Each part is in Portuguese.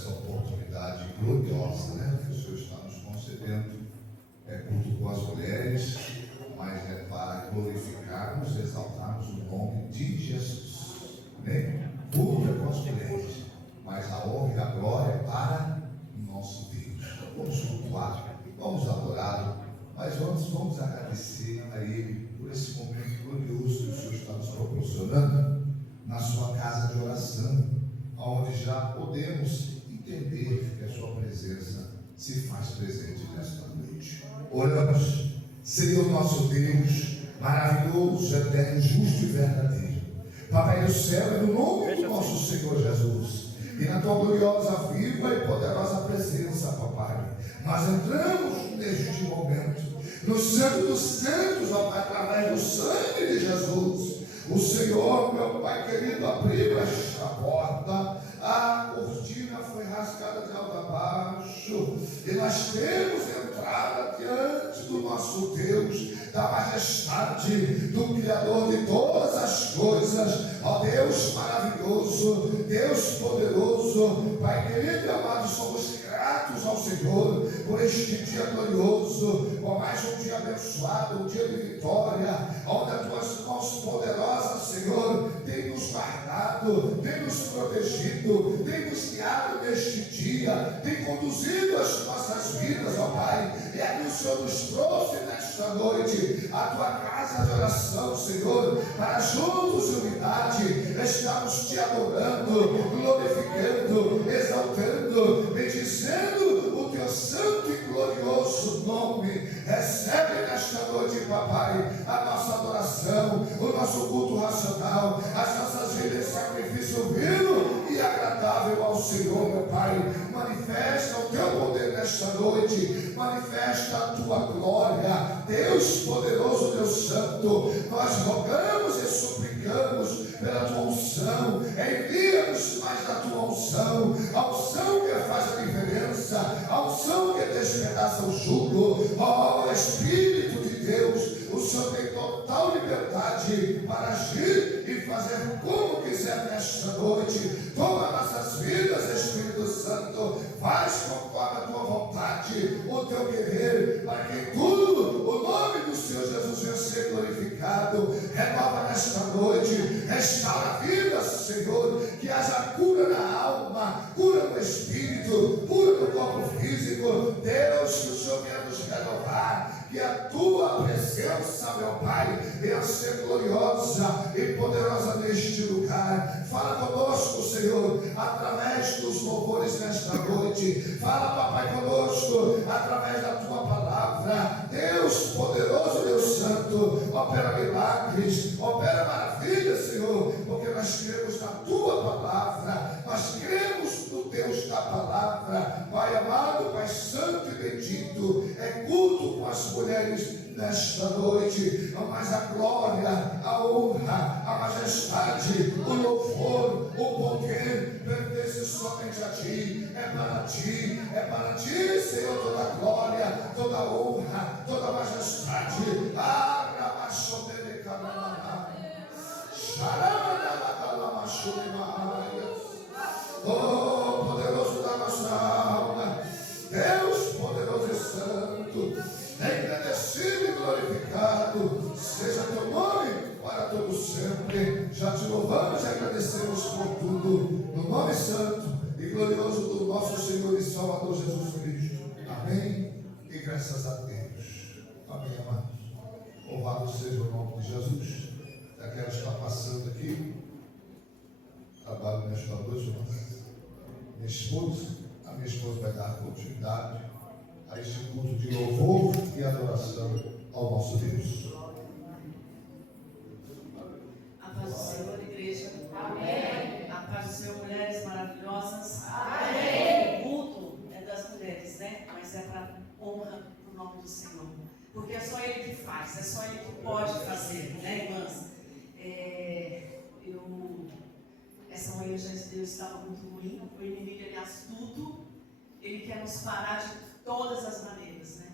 essa oportunidade gloriosa, né, que o Senhor está nos concedendo. É culto com as mulheres, mas é para glorificarmos, exaltarmos o nome de Jesus. Amém? Culto é com as mulheres, mas a honra e a glória é para o nosso Deus. Vamos cultuar, vamos adorá-lo, mas antes vamos agradecer a Ele por esse momento glorioso que o Senhor está nos proporcionando na sua casa de oração, onde já podemos entender que a sua presença se faz presente nesta noite. Oramos. Senhor nosso Deus, maravilhoso, eterno, justo e verdadeiro, Papai do céu, é no nome do nosso Senhor Jesus e na tua gloriosa, viva e poderosa presença, Papai, nós entramos neste momento no Santo dos Santos, ó Pai, através do sangue de Jesus. O Senhor, meu Pai querido, abriu esta porta, a cortina foi rasgada de alto a baixo, e nós temos entrada diante do nosso Deus, da majestade, do Criador de todas as coisas, ó Deus maravilhoso, Deus poderoso, Pai querido e amado, somos gratos ao Senhor por este dia glorioso, por mais um dia abençoado, um dia de vitória, onde as tuas mãos poderosas, Senhor, tem nos guardado, tem nos protegido, tem nos guiado neste dia, tem conduzido as nossas vidas, ó Pai, e aqui o Senhor nos trouxe nesta noite a tua casa de oração, Senhor, para juntos em unidade estamos te adorando, glorificando, exaltando, bendizendo o teu santo e glorioso nome. Recebe nesta noite, Papai, a nossa adoração, o nosso culto racional, as nossas vidas em sacrifício vivo e agradável ao Senhor, meu Pai. Manifesta o teu poder nesta noite, manifesta a tua glória, Deus poderoso, Deus santo. Nós rogamos e suplicamos pela tua unção, envia-nos mais da tua unção, a unção que faz a diferença, a unção que despedaça o jugo. Ó Espírito de Deus, o Senhor tem total liberdade para agir e fazer como quiser nesta noite. Toma nossas vidas, Espírito Santo, faz conforme a tua vontade, o teu querer, para que tudo, o nome do Senhor Jesus venha ser glorificado. Renova nesta noite, restaura vidas, Senhor, que haja cura na alma, cura no espírito, cura no corpo físico. Deus, que o Senhor venha nos renovar, que a tua presença, meu Pai, venha ser gloriosa e poderosa neste lugar. Fala conosco, Senhor, através dos louvores nesta noite. Fala, Papai, conosco através da tua palavra. Deus poderoso, Deus santo, opera milagres, opera maravilhas, Senhor, porque nós cremos na tua palavra, nós cremos no Deus da palavra. Pai amado, Pai santo e bendito, é culto com as mulheres nesta noite, mas a glória, a honra, a majestade, o louvor, o poder pertence somente a ti, é para ti, Senhor, toda a glória, toda a honra, toda a majestade. Oh, poderoso da nossa alma, Deus poderoso e santo, engrandecido e glorificado seja teu nome para todo sempre. Já te louvamos e agradecemos por tudo, no nome santo e glorioso do nosso Senhor e Salvador Jesus Cristo. Amém e graças a Deus. Amém, amados. Louvado seja o nome de Jesus. Já quero estar passando aqui, trabalho nesta noite, minha esposa, a minha esposa vai dar continuidade a este culto de louvor e adoração ao nosso Deus. A paz do Senhor, igreja. Amém. A paz do Senhor, mulheres maravilhosas. Amém. O culto é das mulheres, né? Mas é para honra do nome do Senhor. Porque é só Ele que faz, é só Ele que pode fazer, né, irmãs? Essa manhã de Deus estava muito ruim. O inimigo, ele é astuto. Ele quer nos parar de todas as maneiras, né?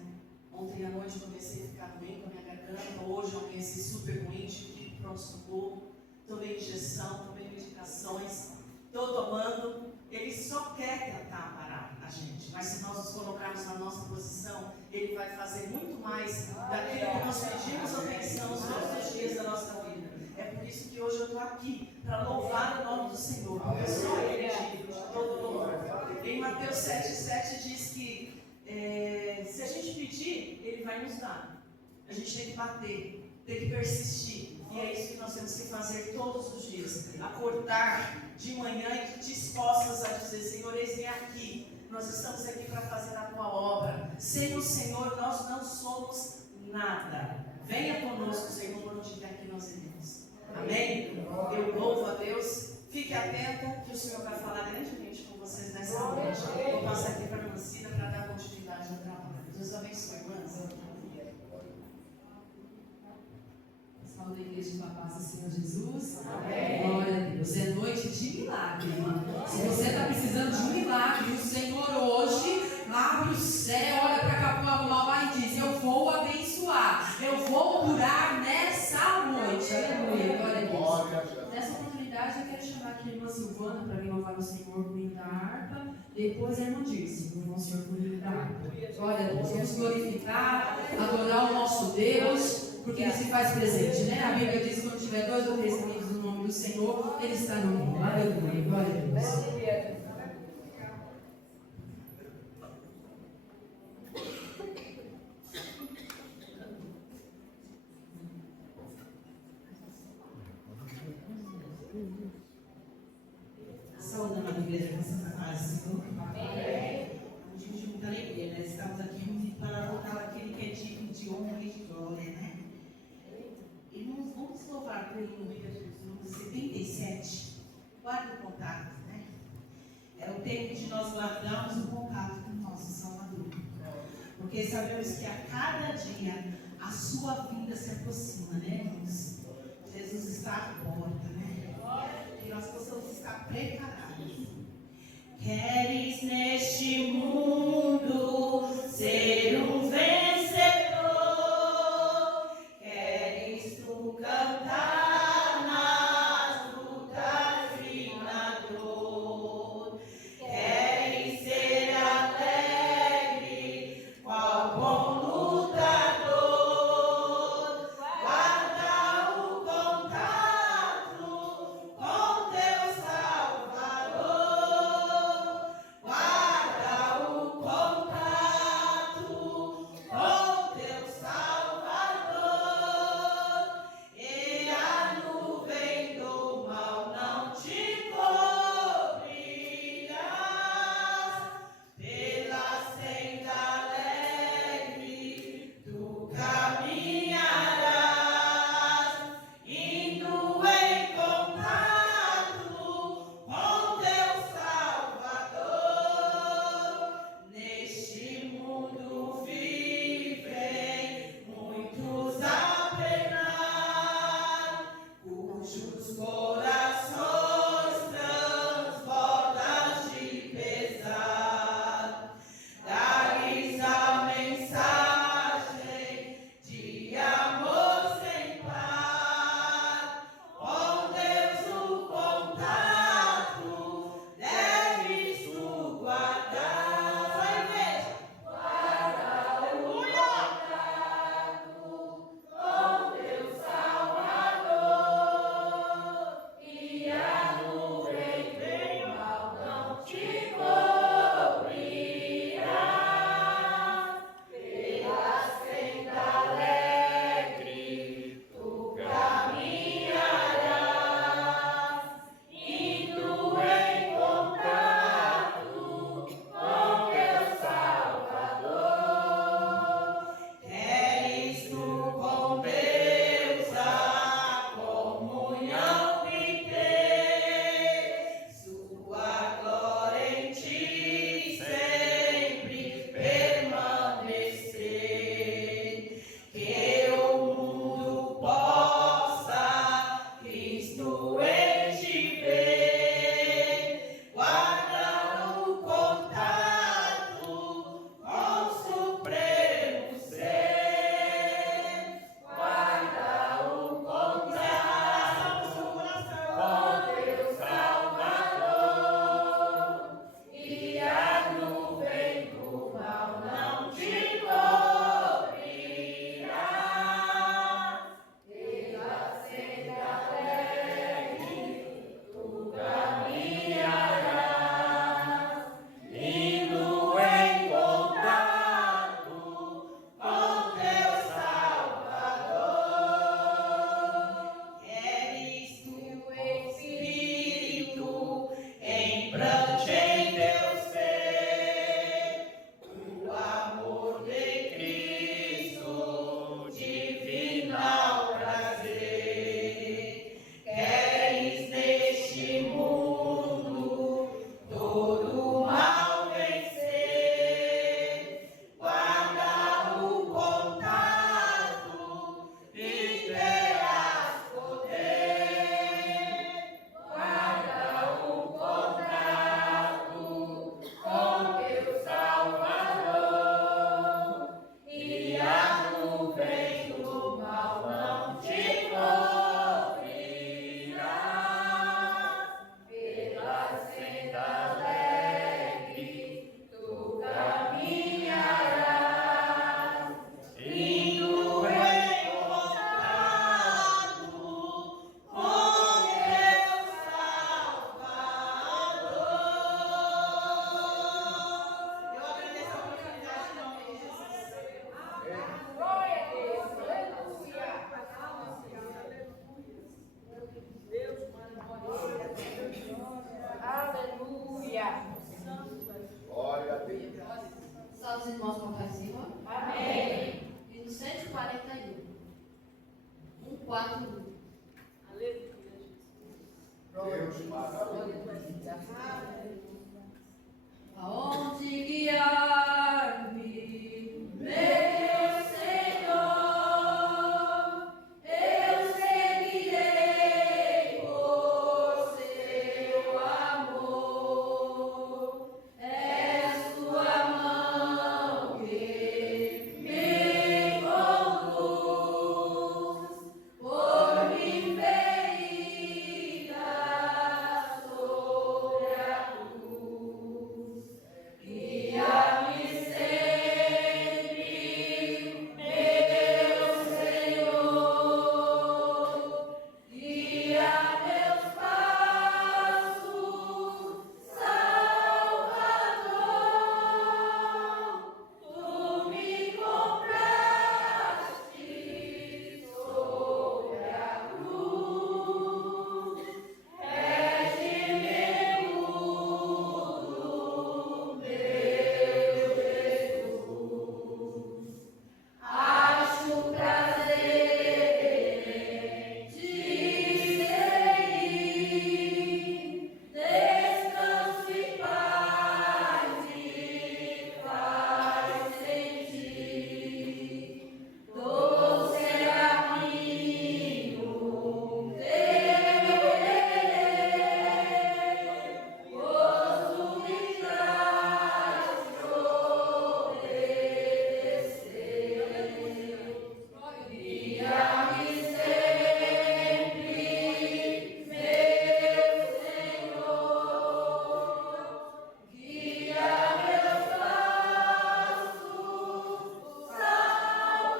Ontem à noite comecei a ficar ruim com a minha garganta. Hoje eu amanheci super ruim, tive pronto-socorro. Tomei injeção, tomei medicações. Estou tomando. ele só quer tentar parar a gente, mas se nós nos colocarmos na nossa posição, ele vai fazer muito mais daquilo que nós pedimos ou pensamos todos os dias da nossa vida. É por isso que hoje eu estou aqui, para louvar o nome do Senhor, porque só Ele é digno de todo louvor. Em Mateus 7,7 diz que se a gente pedir, Ele vai nos dar. A gente tem que bater, tem que persistir. E é isso que nós temos que fazer todos os dias. Acordar de manhã e dispostas a dizer: Senhor, eis-me aqui. Nós estamos aqui para fazer a tua obra. Sem o Senhor, nós não somos nada. Venha conosco, Senhor, por onde quer que nós iremos. Amém? Eu louvo a Deus. Fique atenta que o Senhor vai falar grandemente com vocês nessa noite. Vou passar aqui para a Mancida para dar continuidade ao trabalho. Deus abençoe, irmãs. Pessoal da igreja com a paz do Senhor Jesus. Amém. Glória a Deus. É noite de milagre. Se você está precisando de um milagre, o Senhor hoje abre o céu, olha para Capuamal e diz: eu vou abençoar, eu vou curar nessa noite. Aleluia. Glória a Deus. Nessa oportunidade eu quero chamar aqui a irmã Silvana para vir louvar o Senhor com o hino da harpa. Depois a irmã Dirce, com o Senhor com o hino da harpa. Glória a Deus. Vamos glorificar, adorar o nosso Deus, porque Ele se faz presente, né? A Bíblia diz que quando tiver 2 ou 3 amigos no nome do Senhor, Ele está no mundo. Aleluia. Glória a Deus. Saudando a igreja com essa paz, Senhor. Amém. Um dia de muita alegria, né? Estamos aqui unidos para louvar aquele que é digno de honra e de glória, né? E nós vamos louvar por ele no número 77. Guarda o contato, né? É o tempo de nós guardarmos o contato com o nosso Salvador. Porque sabemos que a cada dia a sua vinda se aproxima, né, irmãos? Jesus está à porta, né? Que nós possamos estar preparados. Queres neste mundo ser um vencedor? Queres tu cantar nas lutas e na dor? Queres ser alegre, qual bom lutador? Guarda o contato com teu Salvador. Guarda 4:1. Aleluia. Deus para. Aonde guiar-me, meu Senhor, eu seguirei por seu amor. É sua mão que me conduz por mim ferida sobre a cruz. Guia-me sempre, meu Senhor, guia meus passos, Salvador. Tu me compraste sobre a cruz, rege-me tudo, meu Jesus. Acho prazer em te seguir, descanso e paz me faz sentir, doce caminho teu gozo me traz obedecer. Guia-me sempre, meu Senhor, guia meus passos, Salvador.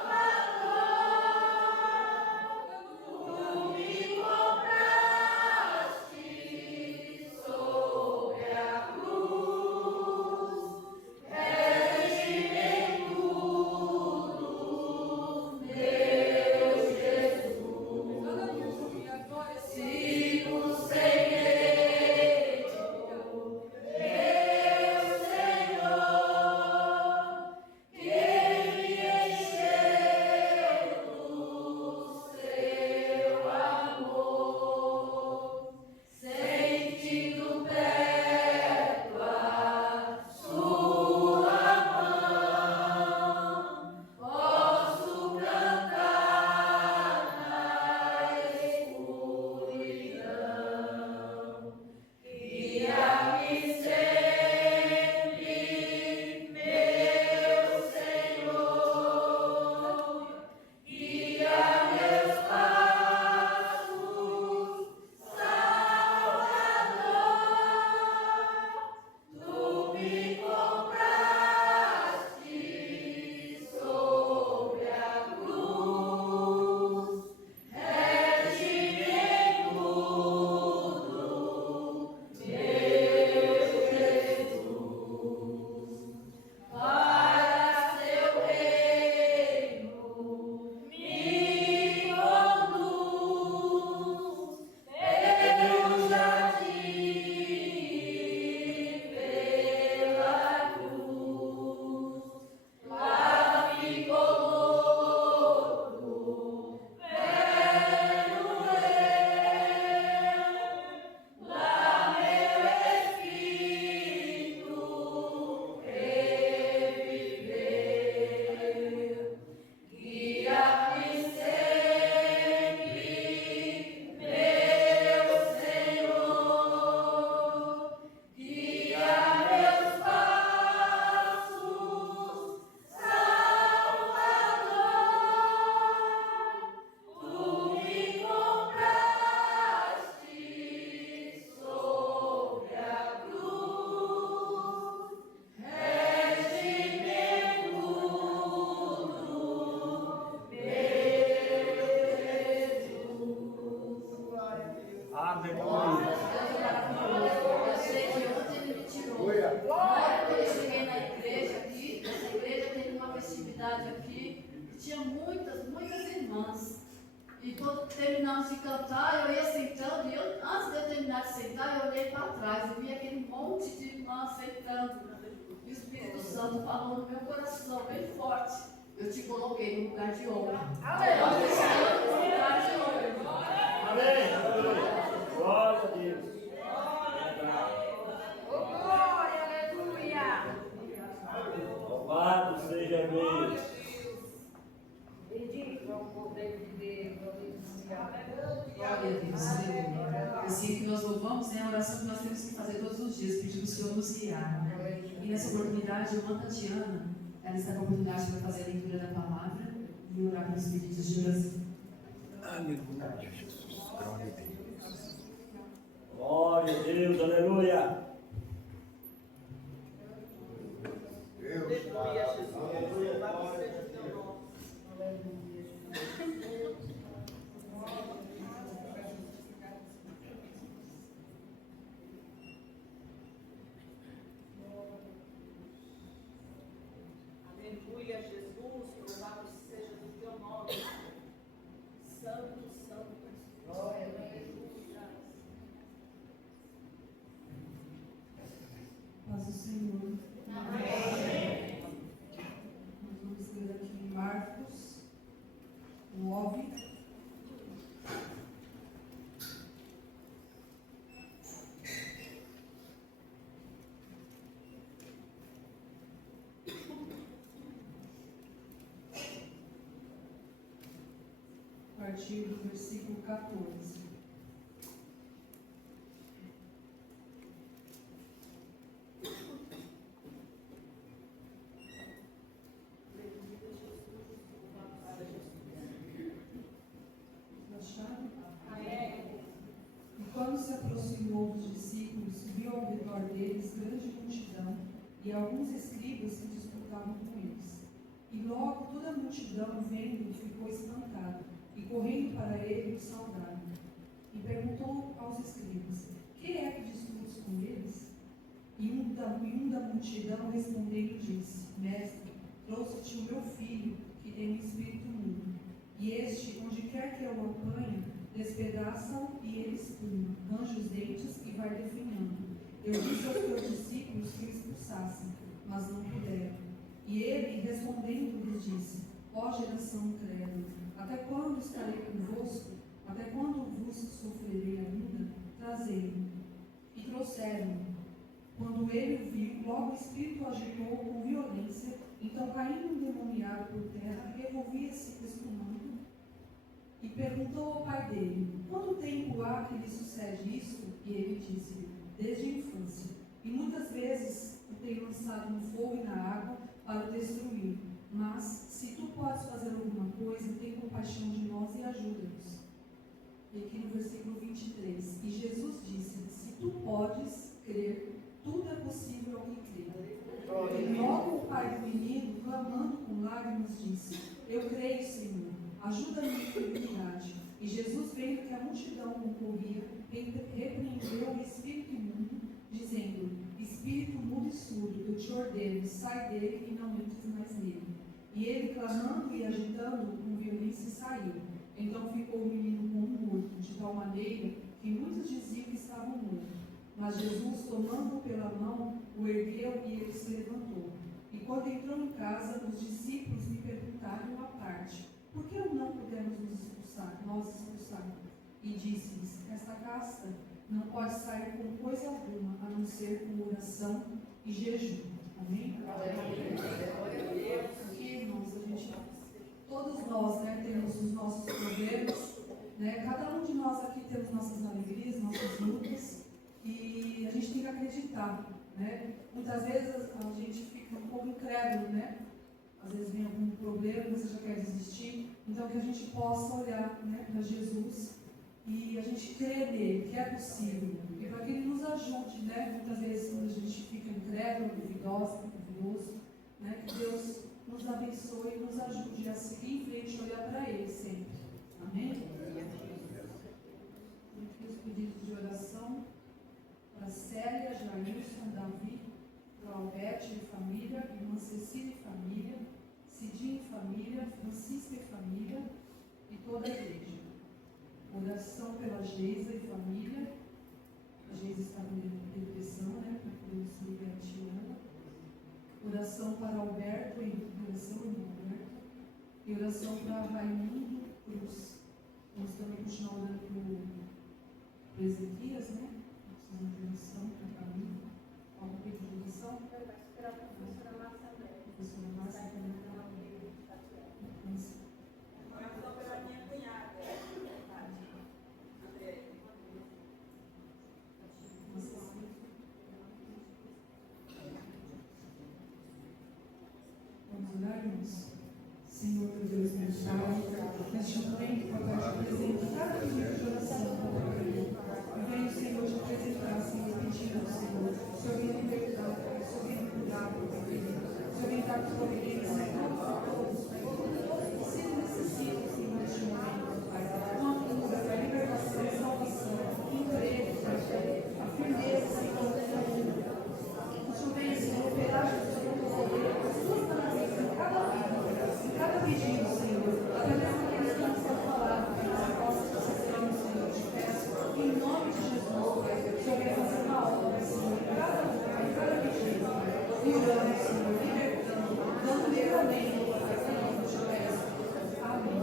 Tu me compraste sobre a cruz, rege-me tudo, meu Jesus. Sigo sem medo, meu Senhor, que me encheu do seu amor, sentindo perto a sua mão, posso cantar na escuridão. Guia-me sempre, meu Senhor, guia meus passos, Salvador. Tu me compraste sobre a cruz, rege-me tudo, meu Jesus. Para seu reino me conduz pelo jardim, pela cruz. Lá ficou morto, velho eu, lá meu espírito reviveu. Guia-me sempre, meu Senhor, guia meus passos, Salvador. Tu me compraste sobre a cruz, rege-me tudo, meu Jesus. Aleluia. Eu sei de onde ele me tirou. Quando eu cheguei na igreja aqui, essa igreja teve uma festividade aqui, e tinha muitas irmãs. E quando terminamos de cantar, eu ia sentando, e antes de eu terminar de sentar, eu olhei para trás, eu vi aquele monte de irmãs sentando. E o Espírito Santo falou no meu coração, bem forte. Eu te coloquei no lugar de honra. Amém. Glória a Deus. Glória, aleluia. Louvado seja Deus. Bendito é o poder de Deus. Glória a Deus, aleluia. Assim que nós louvamos, né, a oração que nós temos que fazer todos os dias, pedir para o Senhor nos guiar. E nessa oportunidade, a irmã Tatiana, ela está com a oportunidade para fazer a leitura da palavra e orar pelos pedidos de oração. Aleluia, Jesus. Glória a Deus. Glória a Deus, aleluia. Aleluia, Jesus. Louvado seja o teu nome. Aleluia, Jesus. Louvado seja o teu nome. Santo, santo. Glória a Deus. Paz do Senhor. Amém. Nós vamos ler aqui em Marcos 9. A partir do versículo 14. Acharam? E quando se aproximou dos discípulos, viu ao redor deles grande multidão e alguns escribas que disputavam com eles. E logo toda a multidão, vendo, ficou espantada, e correndo para ele, o saudaram. E perguntou aos escribas: que é que discutes com eles? E um da multidão respondendo disse: Mestre, trouxe-te o meu filho, que tem um espírito mudo. E este, onde quer que eu o apanhe, despedaça-o e ele espuma, arranja os dentes e vai definhando. Eu disse aos teus discípulos que o expulsassem, mas não puderam. E ele, respondendo, lhes disse: ó geração incrédula, até quando estarei convosco? Até quando vos sofrerei ainda? Trazei-me. E trouxeram-me. Quando ele o viu, logo o espírito o agitou com violência, então caindo endemoniado por terra, revolvia-se espumando, e perguntou ao pai dele: quanto tempo há que lhe sucede isto? E ele disse: desde a infância. E muitas vezes o tenho lançado no fogo e na água para o destruir. Mas, se tu podes fazer alguma coisa, tem compaixão de nós e ajuda-nos. E aqui no versículo 23, e Jesus disse: se tu podes crer, tudo é possível ao que crê. E logo o pai do menino, clamando com lágrimas, disse: eu creio, Senhor, ajuda-me em fidelidade. E Jesus, vendo que a multidão concorria, repreendeu o espírito imundo, dizendo: espírito mudo e surdo, eu te ordeno, sai dele e não entres mais nele. E ele, clamando e agitando com violência, saiu. Então ficou o menino como morto, de tal maneira que muitos diziam que estava morto. Mas Jesus, tomando-o pela mão, o ergueu e ele se levantou. E quando entrou em casa, os discípulos lhe perguntaram à parte: por que não pudemos nós expulsar? E disse-lhes: esta casta não pode sair com coisa alguma, a não ser com oração e jejum. Amém? Porque, irmãos, todos nós, né, temos os nossos problemas, né? Cada um de nós aqui temos nossas alegrias, nossas lutas, e a gente tem que acreditar, né? Muitas vezes a gente fica um pouco incrédulo, né? Às vezes vem algum problema, você já quer desistir, então que a gente possa olhar, né, para Jesus e a gente crer nele, que é possível, e para que ele nos ajude, né? Muitas vezes quando a gente fica incrédulo, duvidoso, né? Que Deus nos abençoe e nos ajude a seguir em frente e olhar para ele sempre. Amém? Aqui os pedidos de oração para Célia, Jailson, Davi, para Alberto e família, irmã Cecília e família, Cidinha e família, Francisca e família e toda a igreja. Oração pela Geisa e família. A Geisa está com depressão, né? Para poder se libertar. Oração para Alberto e oração, irmão Alberto. E oração para Raimundo Cruz. Nós também continuar orando por Ezequias, né? Precisamos de oração para caminho. Algum pedido de oração? Vai esperar a professora Márcia André. Professora Márcia também está lá. Oração pela minha cunhada. Vamos orar, irmãos? Senhor, meu Deus, meu Pai, neste momento, papai, te apresento cada pedido de oração, papai. E venho, Senhor, te apresentar, Senhor, pedindo ao Senhor, Senhor, venha libertar, Pai, Senhor, venha cuidar, Pai, Senhor, venha dar providência, Senhor, para todos, Pai, todos que necessitam, Senhor, neste momento, Pai, uma cura, Pai, libertação, salvação, emprego, Pai, a firmeza, Senhor, da tua vida. O Senhor venha, Senhor, operar, Senhor, o poder, as suas maravilhas em cada vida, em cada pedido, Senhor, até mesmo aqueles que não estão falando, que você possa fazer, Senhor, eu te peço, em nome de Jesus, Pai, o Senhor venha fazer uma obra, Senhor, em cada lugar, em cada pedido, curando, Senhor, libertando, dando livramento, Pai, em nome de Jesus. Amém.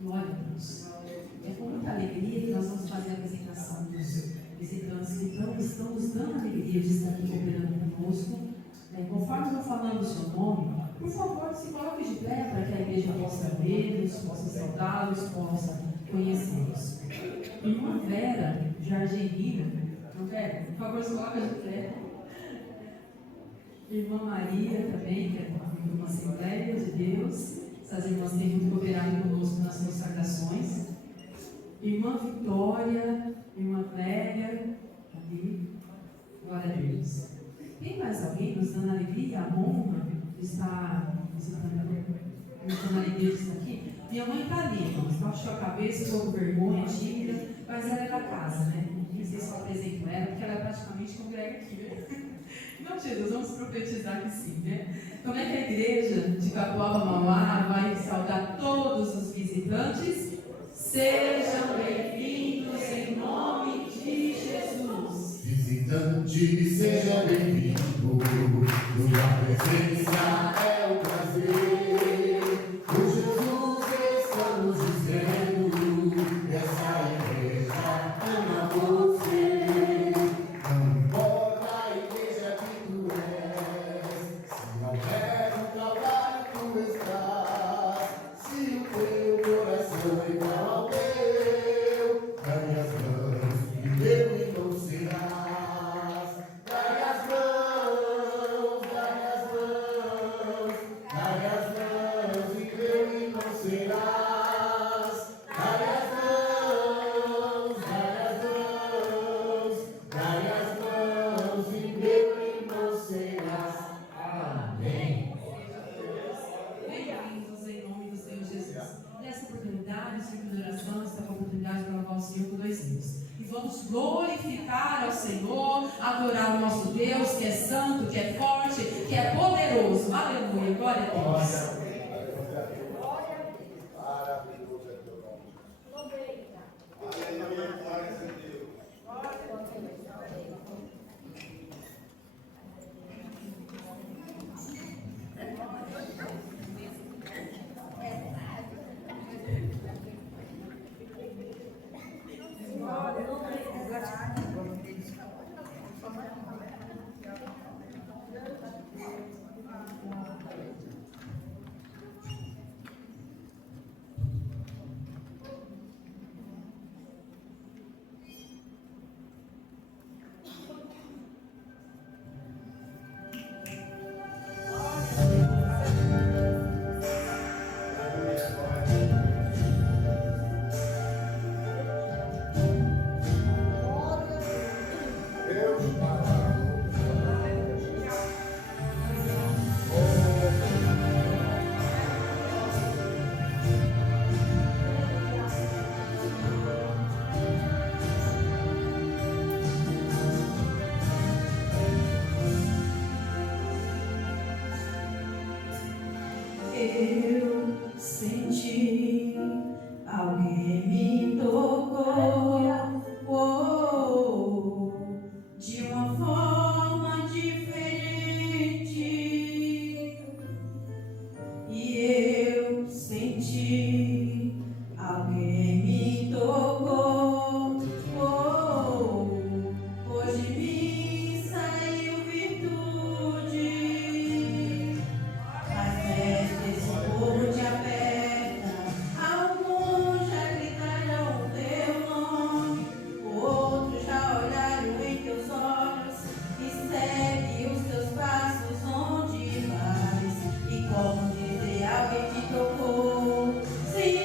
Glória a Deus. É com muita alegria que nós vamos fazer a apresentação dos visitantes que estão nos dando a alegria de estar aqui cooperando conosco. Conforme eu vou falando o seu nome, por favor, se coloque de pé para que a igreja possa vê-los, possa saudá-los, possa conhecê-los. Irmã Vera Jardim, não Vera? Por favor, se coloque de pé. Irmã Maria também, que é uma Assembleia de Deus. Essas irmãs têm muito cooperado conosco nas consagrações. Irmã Vitória, irmã Clélia, ali, glória a Deus. Tem mais alguém nos dando alegria, a honra de estar visitando, nos dando alegria de estar aqui? Minha mãe está ali, irmãos. Baixou a cabeça, estou com vergonha, tímida, mas ela é da casa, né? Não sei se eu apresento ela, porque ela praticamente congrega aqui, né? Não, Jesus, vamos profetizar que sim, né? Como é que a igreja de Capoava Mauá vai saudar todos os visitantes? Sejam bem-vindos em nome de Jesus. Visitante, seja bem-vindo. Sua presença é um prazer. Por Jesus estamos dizendo: essa igreja ama você. Não importa a igreja que tu és, se ao pé do Calvário tu estás, se o teu coração é igual ao meu, dai as mãos e meu irmão serás. Dai as mãos, dai as mãos, dai as mãos e meu irmão serás. Dai as mãos, dai as mãos, dai as mãos e meu irmão serás. Amém. Bem-vindos em nome do Senhor Jesus. Nessa oportunidade, o ciclo de oração está com a oportunidade de louvar o Senhor por 2 hinos. E vamos glorificar ao Senhor, adorar o nosso Deus, que é santo, que é forte, que é poderoso. Aleluia, glória a Deus. Maravilhoso é teu nome. Aleluia, glória a Deus. noite alguém me tocou. Hoje me saiu virtude. As vestes desse povo te aperta, alguns já gritaram o teu nome, outros já olharam em teus olhos e seguem os teus passos onde vais. E como dizer, alguém te tocou. Sim,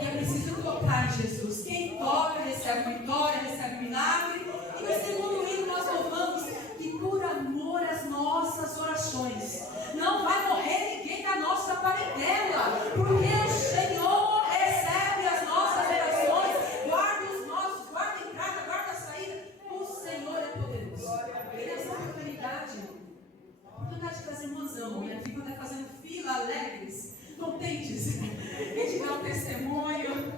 que é preciso tocar em Jesus. Quem toca recebe vitória, recebe milagre. E no segundo hino nós louvamos que por amor às nossas orações não vai morrer ninguém da nossa parentela, porque o Senhor recebe as nossas orações, guarda os nossos, guarda a entrada, guarda a saída. O Senhor é poderoso. Ele é essa oportunidade que as irmãs amam, e aqui quando é fazendo fila, alegres, contentes, e tiver um testemunho,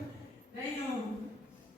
venham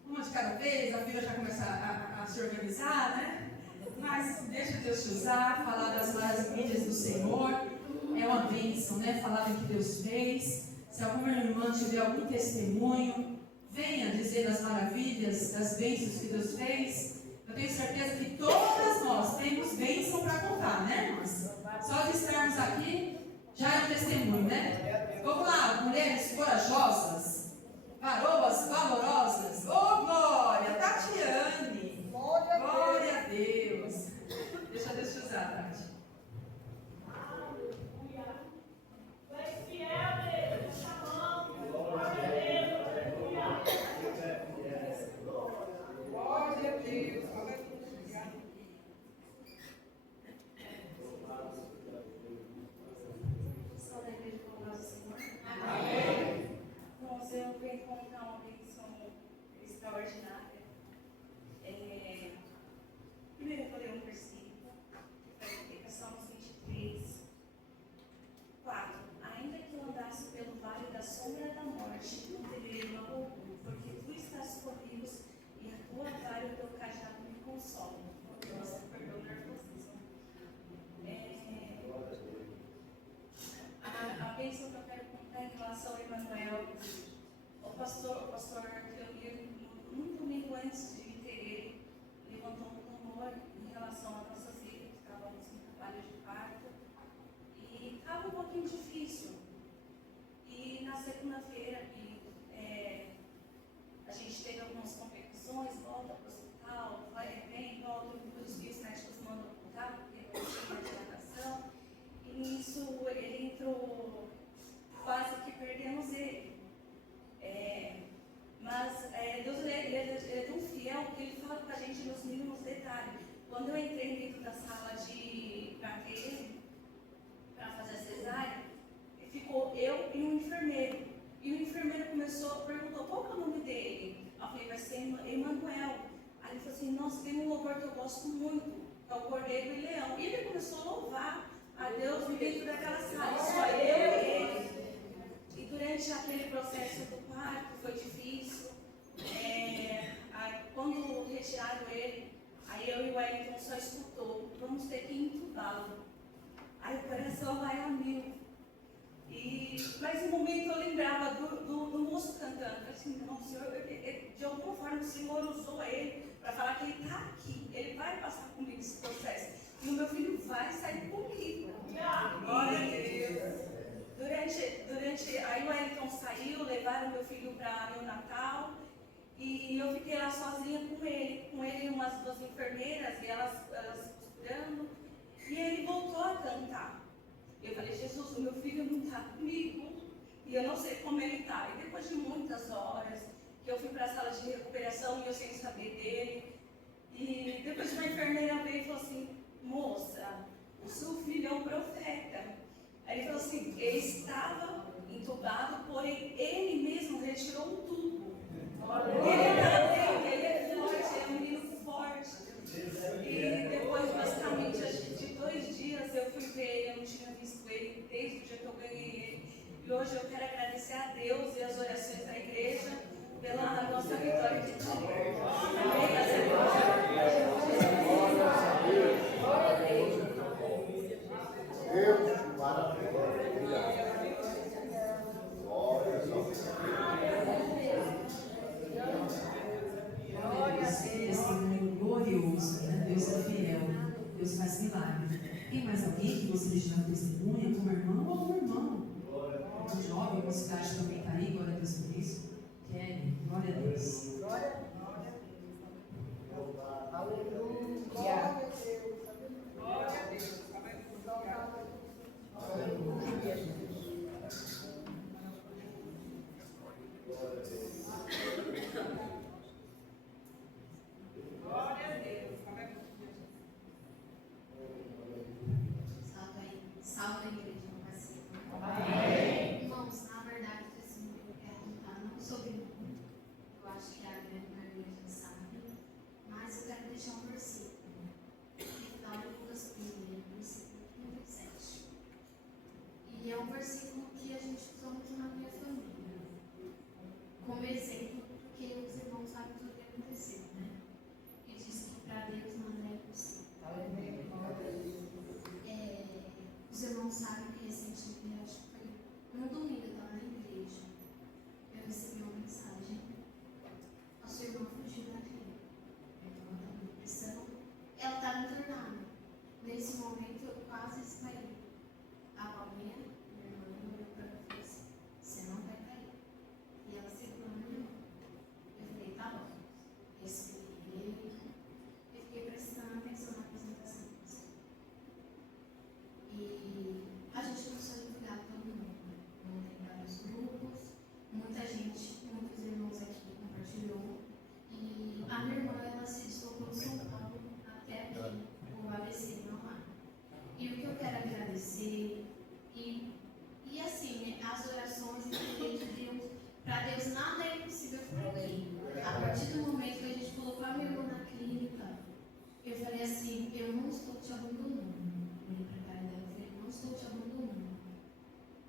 uma de cada vez, a fila já começa a se organizar, né? Mas deixa Deus te usar, falar das maravilhas do Senhor, é uma bênção, né? Falar do que Deus fez. Se alguma irmã tiver algum testemunho, venha dizer das maravilhas, das bênçãos que Deus fez. Eu tenho certeza que todas nós temos bênção para contar, né, irmãs? Só de estarmos aqui já é um testemunho, né? Vamos lá, mulheres corajosas, varoas valorosas. Oh, glória! Tatiane! Glória a Deus! Deixa Deus te usar, Tati. Glória a Deus! Só da igreja com o Senhor. Amém. Irmãos, eu venho contar uma bênção extraordinária. Primeiro eu vou ler um versículo, que é Salmos 23, 4. Ainda que eu andasse pelo vale da sombra da morte, não temerei mal algum, porque tu estás comigo e a tua vara e o teu cajado me consolam. Nossa, perdão, nervosismo. A bênção que eu quero contar em relação ao Emanuel, o pastor Teomir, num domingo antes de me ter ele, levantou um clamor em relação às nossas vidas, estávamos em trabalho de parto, e estava um pouquinho difícil. E na segunda-feira, a gente teve algumas complicações, volta para o hospital, vai, vem, volta, os médicos mandam voltar, porque tinha dilatação. E nisso ele entrou, quase que perdemos ele. Mas Deus ele é tão fiel que ele fala para a gente nos mínimos detalhes. Quando eu entrei dentro da sala para ter ele, para fazer a cesárea, ficou eu e um enfermeiro. E o enfermeiro perguntou qual que é o nome dele. Eu falei, vai ser Emanuel. Aí ele falou assim, nossa, tem um louvor que eu gosto muito, que é o Cordeiro e Leão. E ele começou a louvar a Deus dentro daquela sala, só eu e ele. E durante aquele processo do parto foi difícil. Quando retiraram ele, aí eu e o Wellington só escutou, vamos ter que entubá-lo. Aí o coração vai a mil. Mas no momento eu lembrava do moço cantando. Eu falei assim, não, Senhor, de alguma forma o Senhor usou ele para falar que ele está aqui, ele vai passar comigo esse processo. E o meu filho vai sair comigo. Glória a Deus. Aí o Wellington saiu, levaram meu filho para meu Natal. E eu fiquei lá sozinha com ele e umas duas enfermeiras, e elas costurando. E ele voltou a cantar. Eu falei, Jesus, o meu filho não está comigo, e eu não sei como ele está. E depois de muitas horas, que eu fui para a sala de recuperação e eu sem saber dele. E depois uma enfermeira veio e falou assim, moça, o seu filho é um profeta. Aí ele falou assim, ele estava entubado, porém ele mesmo retirou um tubo. Ele está bem, ele é forte, é um menino forte. E depois, basicamente, de 2 dias eu fui ver ele, eu não tinha visto ele desde o dia que eu ganhei ele. E hoje eu quero agradecer a Deus e as orações da igreja pela nossa vitória de dia. Deus, maravilhoso. Glorioso, né? Deus é fiel, Deus faz milagre. Tem mais alguém que gostaria de dar testemunha, como irmão ou como irmão? Um jovem, uma cidade também está aí, glória a Deus por isso. Kelly, glória a Deus. Aleluia. Glória a Deus. Glória a Deus. Glória a Deus. Para Deus nada é impossível para ele. A partir do momento que a gente colocou a minha irmã na clínica, eu falei assim, eu não estou te abandonando. Eu olhei para a cara dela e falei, não estou te abandonando.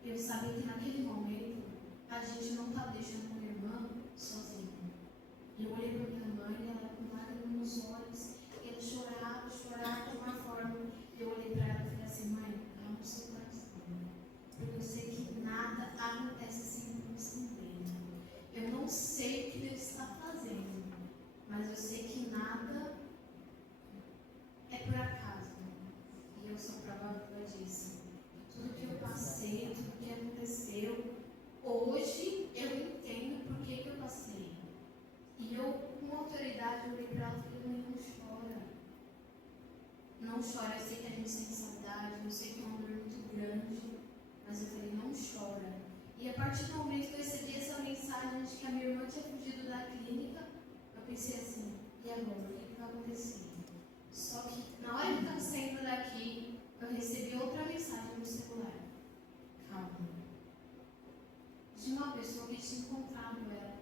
Eu sabia que naquele momento a gente não estava deixando a minha irmã sozinha. Eu olhei para minha mãe e ela com lágrimas nos olhos, e ela chorava de uma forma. Eu olhei para ela e falei assim, mãe, calma o seu coração. Porque eu sei que nada acontece sem permissão dele. Eu não sei o que Deus está fazendo, mas eu sei que nada é por acaso. E eu sou prova disso. Tudo que eu passei, tudo que aconteceu, hoje eu entendo por que eu passei. E eu, com autoridade, olhei para ela e falei, mãe, não chora. Não chora, eu sei que a gente sente saudade, eu sei que é uma dor muito grande, mas eu falei, não chora. E a partir do momento que eu recebi essa mensagem de que a minha irmã tinha fugido da clínica, eu pensei assim, e agora? O que vai acontecer? Só que na hora que eu estava saindo daqui, eu recebi outra mensagem no celular. Calma. De uma pessoa que tinha encontrado ela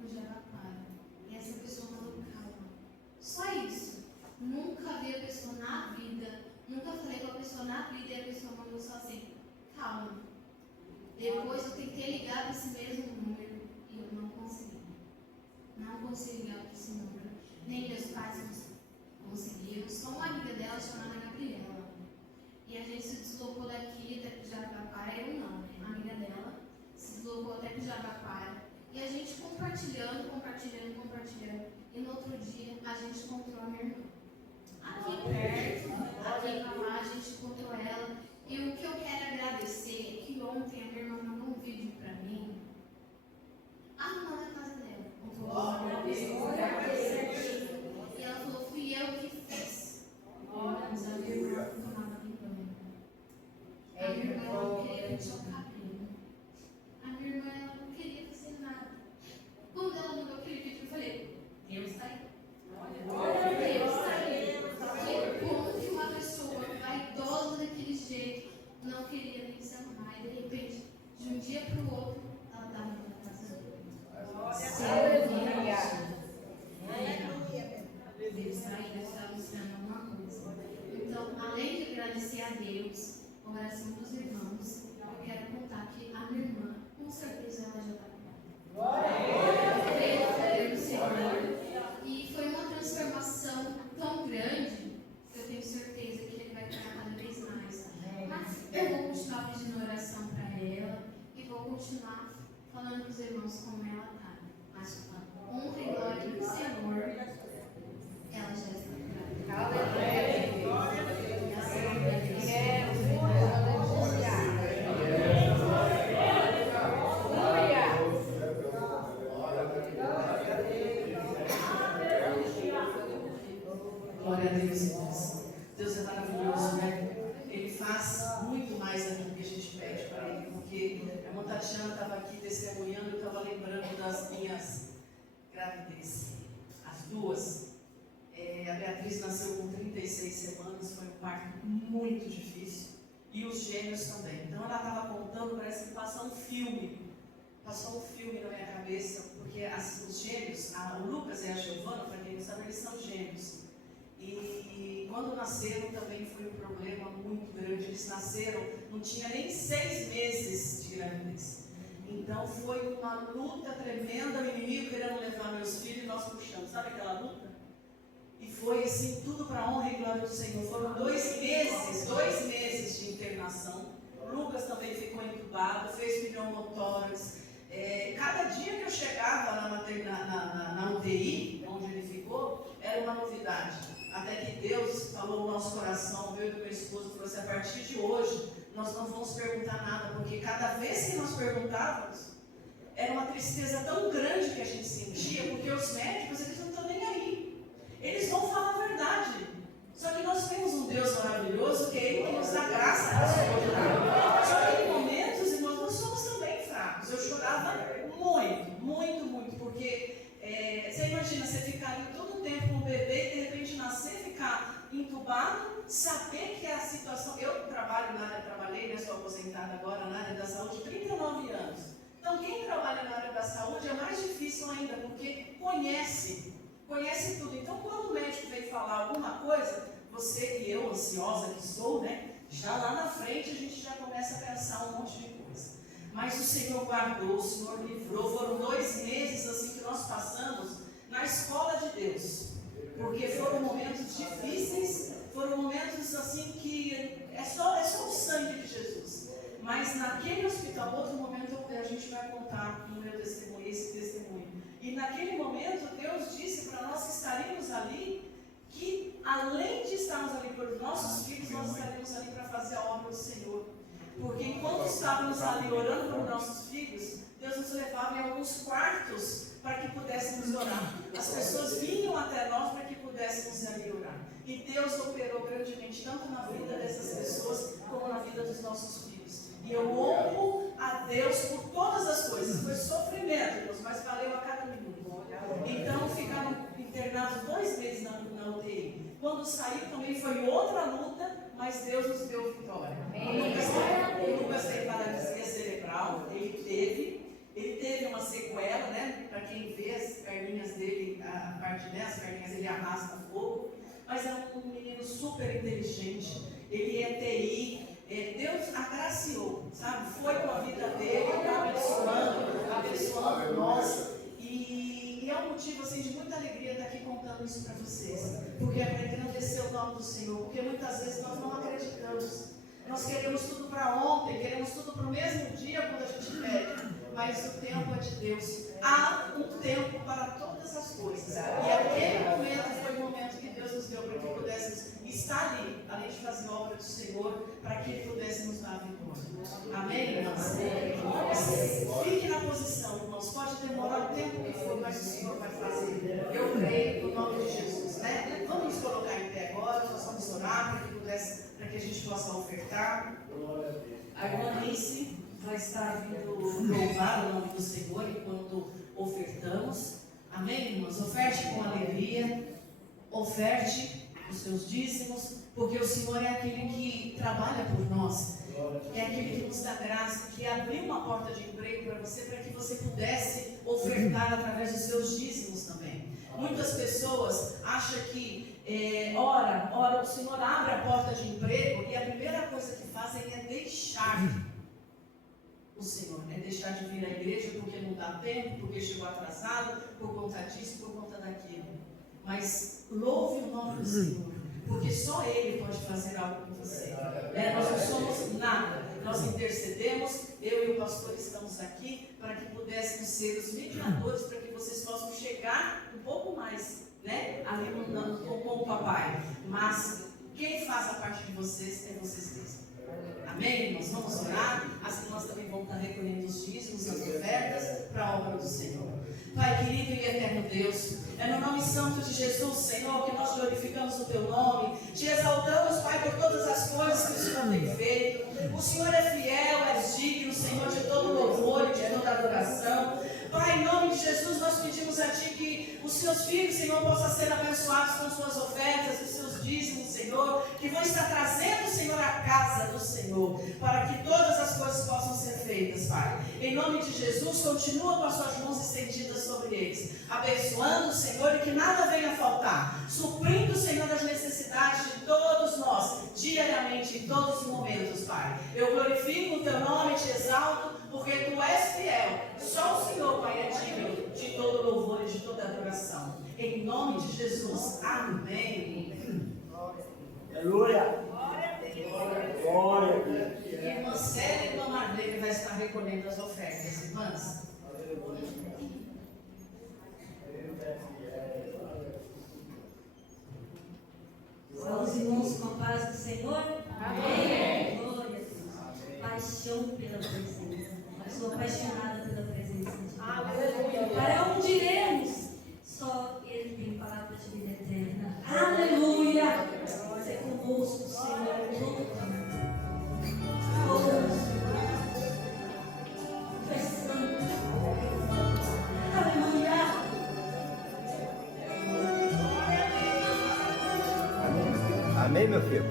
no Jabaquara. E essa pessoa falou, calma. Só isso. Nunca vi a pessoa na vida, nunca falei com a pessoa na vida e a pessoa mandou só assim, calma. Depois eu tentei ligar para esse mesmo número e eu não consegui. Não consegui ligar para esse número. Nem meus pais conseguiram. Só uma amiga dela chamada Gabriela. E a gente se deslocou daqui até para o Jabaquara, eu não, né? A amiga dela se deslocou até para o Jabaquara. E a gente compartilhando. E no outro dia a gente encontrou a minha irmã. Aqui perto, aqui lá, a gente encontrou ela. E o que eu quero agradecer é que ontem a minha irmã mandou um vídeo pra mim, arrumando a casa dela. E ela falou, fui eu que fiz. Mas a minha irmã não tomava nem banho. A minha irmã não queria pentear o cabelo. A minha irmã ela não queria fazer nada. Quando ela mandou aquele vídeo, eu falei, Deus está aí. Deus está aí. Como que uma pessoa vaidosa daquele jeito não queria nem se arrumar e de repente, de um dia para o outro, ela estava na casa dela. Deus está aí, Deus está mostrando alguma coisa. Então, além de agradecer a Deus, a oração dos irmãos, eu quero contar que a minha irmã, com certeza, ela já está curada. Veio do Senhor. E foi uma transformação tão grande, eu tenho certeza que ele vai curar cada vez mais. Mas eu vou continuar pedindo oração para ela e vou continuar falando com os irmãos como ela está. Mas com a honra e glória do Senhor, ela já está curada. Glória a Deus, irmãos. Deus é maravilhoso, né? Ele faz muito mais daquilo que a gente pede para Ele. Porque a irmã Tatiana estava aqui testemunhando, eu estava lembrando das minhas gravidez. As duas. A Beatriz nasceu com 36 semanas, foi um parto muito difícil. E os gêmeos também. Então ela estava contando, parece que passou um filme. Passou um filme na minha cabeça, porque os gêmeos, o Lucas e a Giovana, para quem não sabe, eles são gêmeos. E quando nasceram também foi um problema muito grande. Eles nasceram, não tinha nem 6 meses de gravidez. Então foi uma luta tremenda, o inimigo querendo levar meus filhos e nós puxando. Sabe aquela luta? E foi assim, tudo para a honra e glória do Senhor. Foram 2 meses de internação. O Lucas também ficou entubado, fez pneumotórax. Cada dia que eu chegava na UTI, onde ele ficou, era uma novidade. Até que Deus falou no nosso coração, eu e do meu esposo, falou assim, a partir de hoje, nós não vamos perguntar nada, porque cada vez que nós perguntávamos, era uma tristeza tão grande que a gente sentia, porque os médicos, eles não estão nem aí. Eles vão falar a verdade. Só que nós temos um Deus maravilhoso, que é Ele que nos dá graça para suportar. Só que em momentos, irmãos, nós somos também fracos. Eu chorava muito, porque você imagina, você ficar ali todo o tempo com o bebê e de repente nascer, ficar entubado, saber que a situação... Eu trabalhei, sou aposentada agora na área da saúde, 39 anos. Então, quem trabalha na área da saúde é mais difícil ainda, porque conhece tudo. Então, quando o médico vem falar alguma coisa, você e eu, ansiosa que sou, né? Já lá na frente a gente já começa a pensar um monte de coisa. Mas o Senhor guardou, o Senhor livrou. Foram 2 meses assim que nós passamos na escola de Deus. Porque foram momentos difíceis, foram momentos assim que é só o sangue de Jesus. Mas naquele hospital, outro momento a gente vai contar no meu testemunho, esse testemunho. E naquele momento Deus disse para nós que estaríamos ali, que além de estarmos ali pelos nossos filhos, nós estaríamos ali para fazer a obra do Senhor. Porque enquanto estávamos ali orando por nossos filhos, Deus nos levava em alguns quartos para que pudéssemos orar. As pessoas vinham até nós para que pudéssemos ali orar. E Deus operou grandemente, tanto na vida dessas pessoas, como na vida dos nossos filhos. E eu honro a Deus por todas as coisas. Foi sofrimento, Deus, mas valeu a cada minuto. Então, ficaram internados 2 meses na UTI. Quando saiu também foi outra luta, mas Deus nos deu vitória. O Lucas tem paralisia cerebral, ele teve uma sequela, né? Para quem vê as perninhas dele, a parte das perninhas ele arrasta fogo, mas é um menino super inteligente, ele é TI, Deus agraciou, sabe? Foi com a vida dele, abençoando nós, e é um motivo assim, de muita alegria estar aqui contando isso para vocês, porque é para engrandecer o nome do Senhor, porque muitas vezes nós não acreditamos, nós queremos tudo para ontem, queremos tudo para o mesmo dia quando a gente pede, mas o tempo é de Deus. Há um tempo para todas as coisas. E aquele momento foi o momento que Deus nos deu para que pudéssemos estar ali, além de fazer a obra do Senhor, para que pudéssemos dar a vitória. Amém, irmãos? Fique na posição, irmãos. Pode demorar o tempo que for, mas o Senhor vai fazer. Eu creio no nome de Jesus, né? Vamos nos colocar em pé agora, nós vamos orar para que a gente possa ofertar. A irmã Alice vai estar vindo louvar o nome do Senhor enquanto ofertamos. Amém, irmãos? Oferte com alegria, oferte os seus dízimos, porque o Senhor é aquele que trabalha por nós, é aquele que nos dá graça, que abriu uma porta de emprego para você, para que você pudesse ofertar através dos seus dízimos também. Muitas pessoas acham que ora, o Senhor abre a porta de emprego e a primeira coisa que fazem é deixar o Senhor, deixar de vir à igreja porque não dá tempo, porque chegou atrasado, por conta disso, por conta daquilo. Mas louve o nome do Senhor, porque só Ele pode fazer algo com você. Nós não somos nada, nós intercedemos, eu e o pastor estamos aqui para que pudéssemos ser os mediadores, para que vocês possam chegar um pouco mais, ali com o papai. Mas quem faz a parte de vocês é vocês mesmos. Amém, irmãos? Vamos orar. As irmãs também vão estar recolhendo os dízimos, as ofertas para a obra do Senhor. Pai querido e eterno Deus, é no nome santo de Jesus, Senhor, que nós glorificamos o Teu nome, te exaltamos, Pai, por todas as coisas que o Senhor tem feito. O Senhor é fiel, é digno, Senhor, de todo louvor e de toda adoração. Pai, em nome de Jesus, nós pedimos a Ti que os Seus filhos, Senhor, possam ser abençoados com suas ofertas, os seus dízimos, Senhor, que vão estar trazendo, Senhor, a casa do Senhor, para que todas as coisas possam ser feitas, Pai. Em nome de Jesus, continua com as suas mãos estendidas sobre eles, abençoando, Senhor, e que nada venha a faltar, suprindo, Senhor, as necessidades de todos nós, diariamente, em todos os momentos, Pai. Eu glorifico o Teu nome e te exalto, porque Tu és fiel. Só o Senhor, Pai, é digno de todo louvor e de toda adoração. Em nome de Jesus. Amém. Aleluia. Glória a Deus. Irmã Célia e irmã Marlene vai estar recolhendo as ofertas, irmãs. São os irmãos com a paz do Senhor? Amém. Glória a Deus. Paixão pela presença. Sou apaixonada pela presença de Deus. Aleluia. Para onde iremos? Só Ele tem palavra de vida eterna. Aleluia. Ser conosco, Senhor, todo dia. Tu és santo. Aleluia. Amém, meu filho?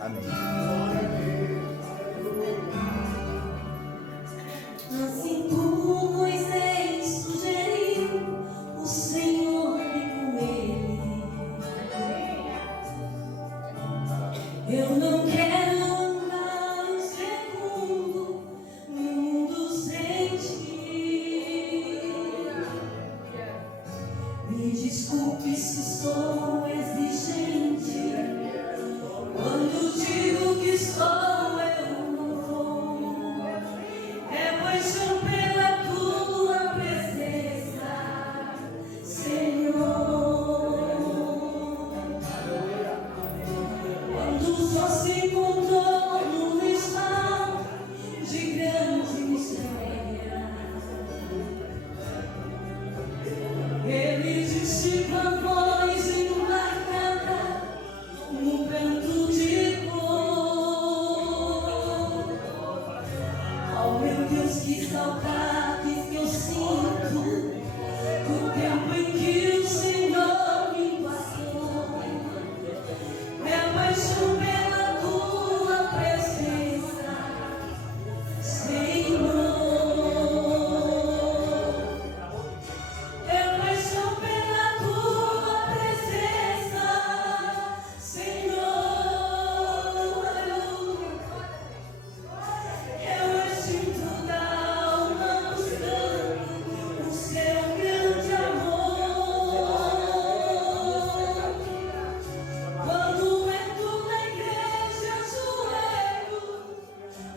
Amém. Na cintura desculpe se sou exigente. Quando digo que sou, eu não vou. É paixão pela tua presença, Senhor. Quando só se encontrou num estado de grande miséria, ele disse com a voz embarcada no canto de cor: oh meu Deus, que saudades que eu sinto do tempo em que o Senhor me passou. É paixão pela tua presença, Senhor. É paixão pela tua presença, Senhor. Eu extinto da alma buscando o seu grande amor. Quando entro na igreja, ajoelho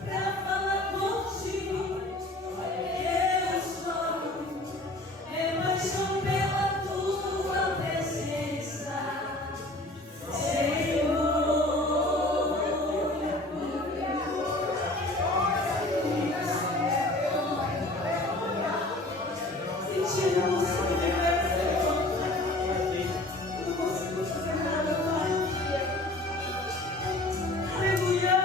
pra falar contigo, eu choro. É paixão pela tua presença, Senhor. Sentimos o universo, não conseguimos fazer nada mais. Aleluia.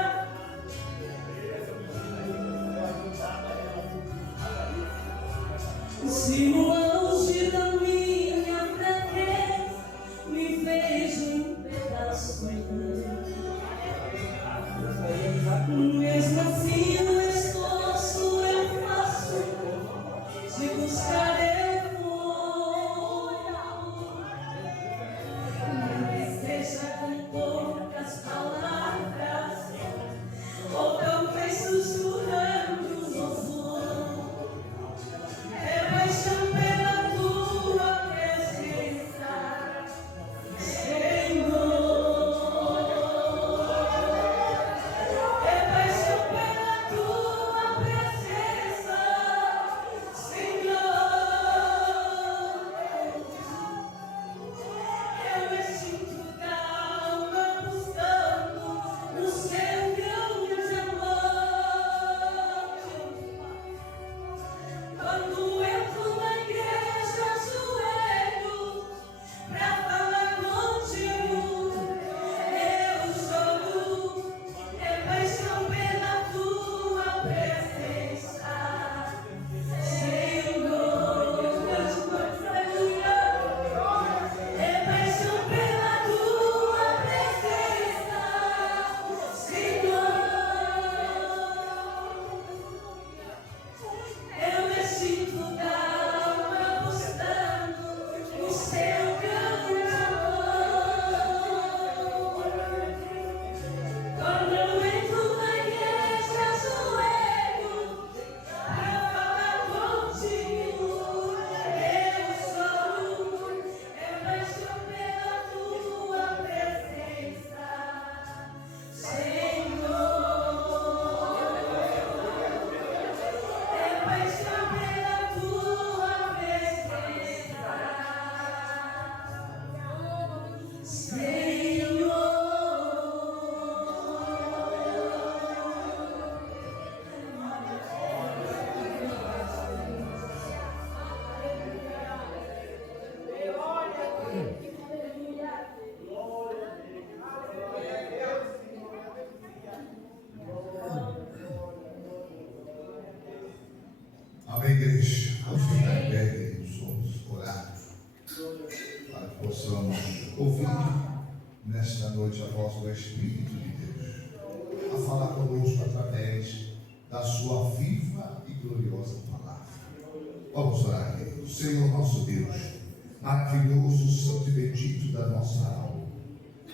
Se no auge da minha fraqueza me vejo em pedaços, mesmo assim o esforço eu faço de buscar eu vou. Nem seja com poucas palavras, ou talvez sussurrando um louvor. É paixão pela tua presença, Senhor. É paixão pela tua presença, Senhor. Eu extinto da alma buscando o seu grande amor. Quando entro na igreja, ajoelho pra falar contigo, eu choro. É paixão pela tua presença, Senhor. Aleluia. É paixão pela tua presença, Senhor. Eu extinto da alma buscando o seu grande amor. Quando eu entro na igreja, ajoelho pra falar contigo, eu choro. É paixão pela tua presença, Senhor. É paixão pela tua presença, Senhor. Amém, igreja. Vamos ficar em pé, queridos. Vamos orar para que possamos ouvir nesta noite a voz do Espírito de Deus a falar conosco através da sua viva e gloriosa palavra. Vamos orar, queridos. Senhor nosso Deus, maravilhoso, santo e bendito da nossa alma,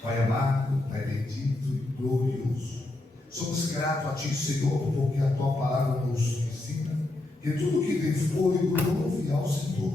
Pai amado, Pai bendito e glorioso, somos gratos a Ti, Senhor, porque a Tua palavra nos ensina que tudo que tem fôlego louve ao Senhor.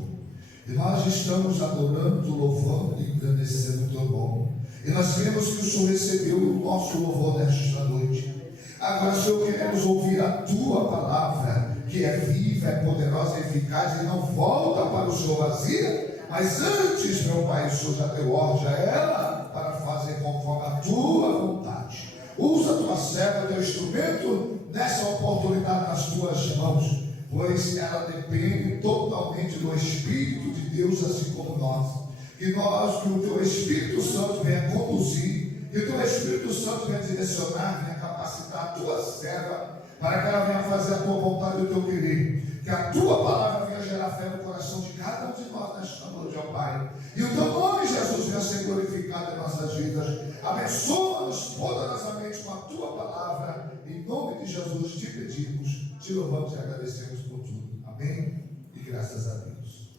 E nós estamos adorando, louvando e engrandecendo o teu nome. E nós queremos que o Senhor recebeu o nosso louvor nesta noite. Agora, Senhor, queremos ouvir a tua palavra, que é viva, é poderosa, é eficaz e não volta para o Senhor vazia. Mas antes, meu Pai, o Senhor já deu ordem a ela para fazer conforme a tua vontade. Usa a tua serva, teu instrumento, nessa oportunidade nas tuas mãos, pois ela depende totalmente do Espírito de Deus, assim como nós. Que o teu Espírito Santo venha conduzir, que o teu Espírito Santo venha direcionar, venha capacitar a tua serva, para que ela venha fazer a tua vontade e o teu querer. Que a tua palavra venha gerar fé no coração de cada um de nós nesta noite, ó Pai. E o teu nome, Jesus, venha ser glorificado em nossas vidas. Abençoa-nos poderosamente com a tua palavra. Em nome de Jesus te pedimos, te louvamos e agradecemos por tudo. Amém? E graças a Deus.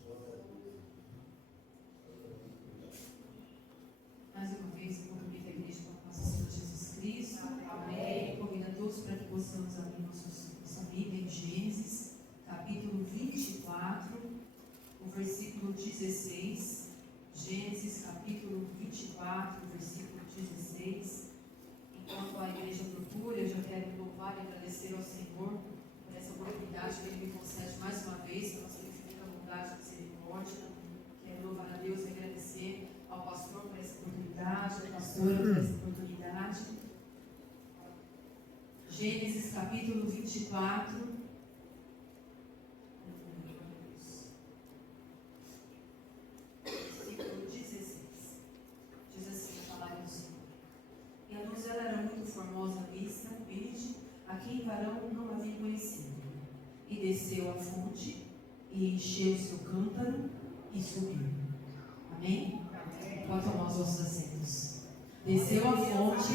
Mais uma vez, eu convido a igreja com nosso Senhor Jesus Cristo. Amém. Convido a todos para que possamos abrir nossa Bíblia em Gênesis, capítulo 24, o versículo 16. Gênesis, capítulo 24, versículo 16. Enquanto a igreja procura, eu já quero louvar e agradecer ao Senhor por essa oportunidade que Ele me concede mais uma vez, pela sua infinita bondade e misericórdia. Quero louvar a Deus e agradecer ao pastor por essa oportunidade, à pastora por essa oportunidade. Gênesis capítulo 24. Versículo 16. Diz assim a palavra do Senhor. E a donzela era muito formosa à vista, virgem, a quem varão não havia conhecido. E desceu à fonte, e encheu o seu cântaro, e subiu. Amém? Pode tomar os vossos assentos. Desceu à fonte,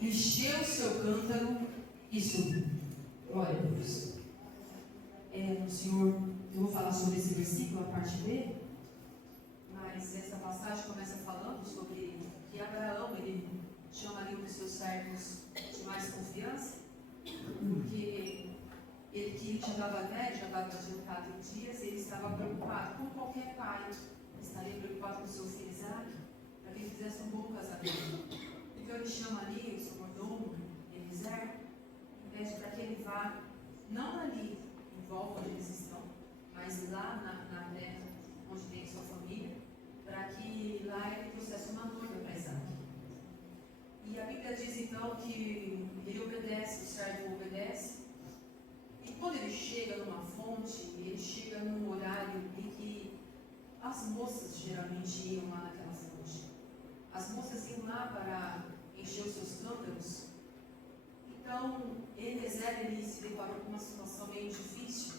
encheu o seu cântaro e subiu. Glória a Deus. Senhor, eu vou falar sobre esse versículo, a parte B, mas essa passagem começa falando sobre que Abraão, ele chama ali um dos seus servos de mais confiança, porque ele que já estava velho, já estava adiantado em dias, e ele estava preocupado, como qualquer pai estaria preocupado com o seu filho Isaac, para que ele fizesse um bom casamento. Então ele chama ali o seu mordomo, Eliezer, e pede para que ele vá, não ali em volta onde eles estão, mas lá na terra onde tem sua família, para que lá ele trouxesse uma noiva para Isaac. E a Bíblia diz então que ele obedece, o servo obedece, e quando ele chega numa fonte, ele chega num horário em que as moças geralmente iam lá naquela fonte. As moças iam lá para encher os seus cântaros. Então, Eliezer, ele se deparou com uma situação meio difícil,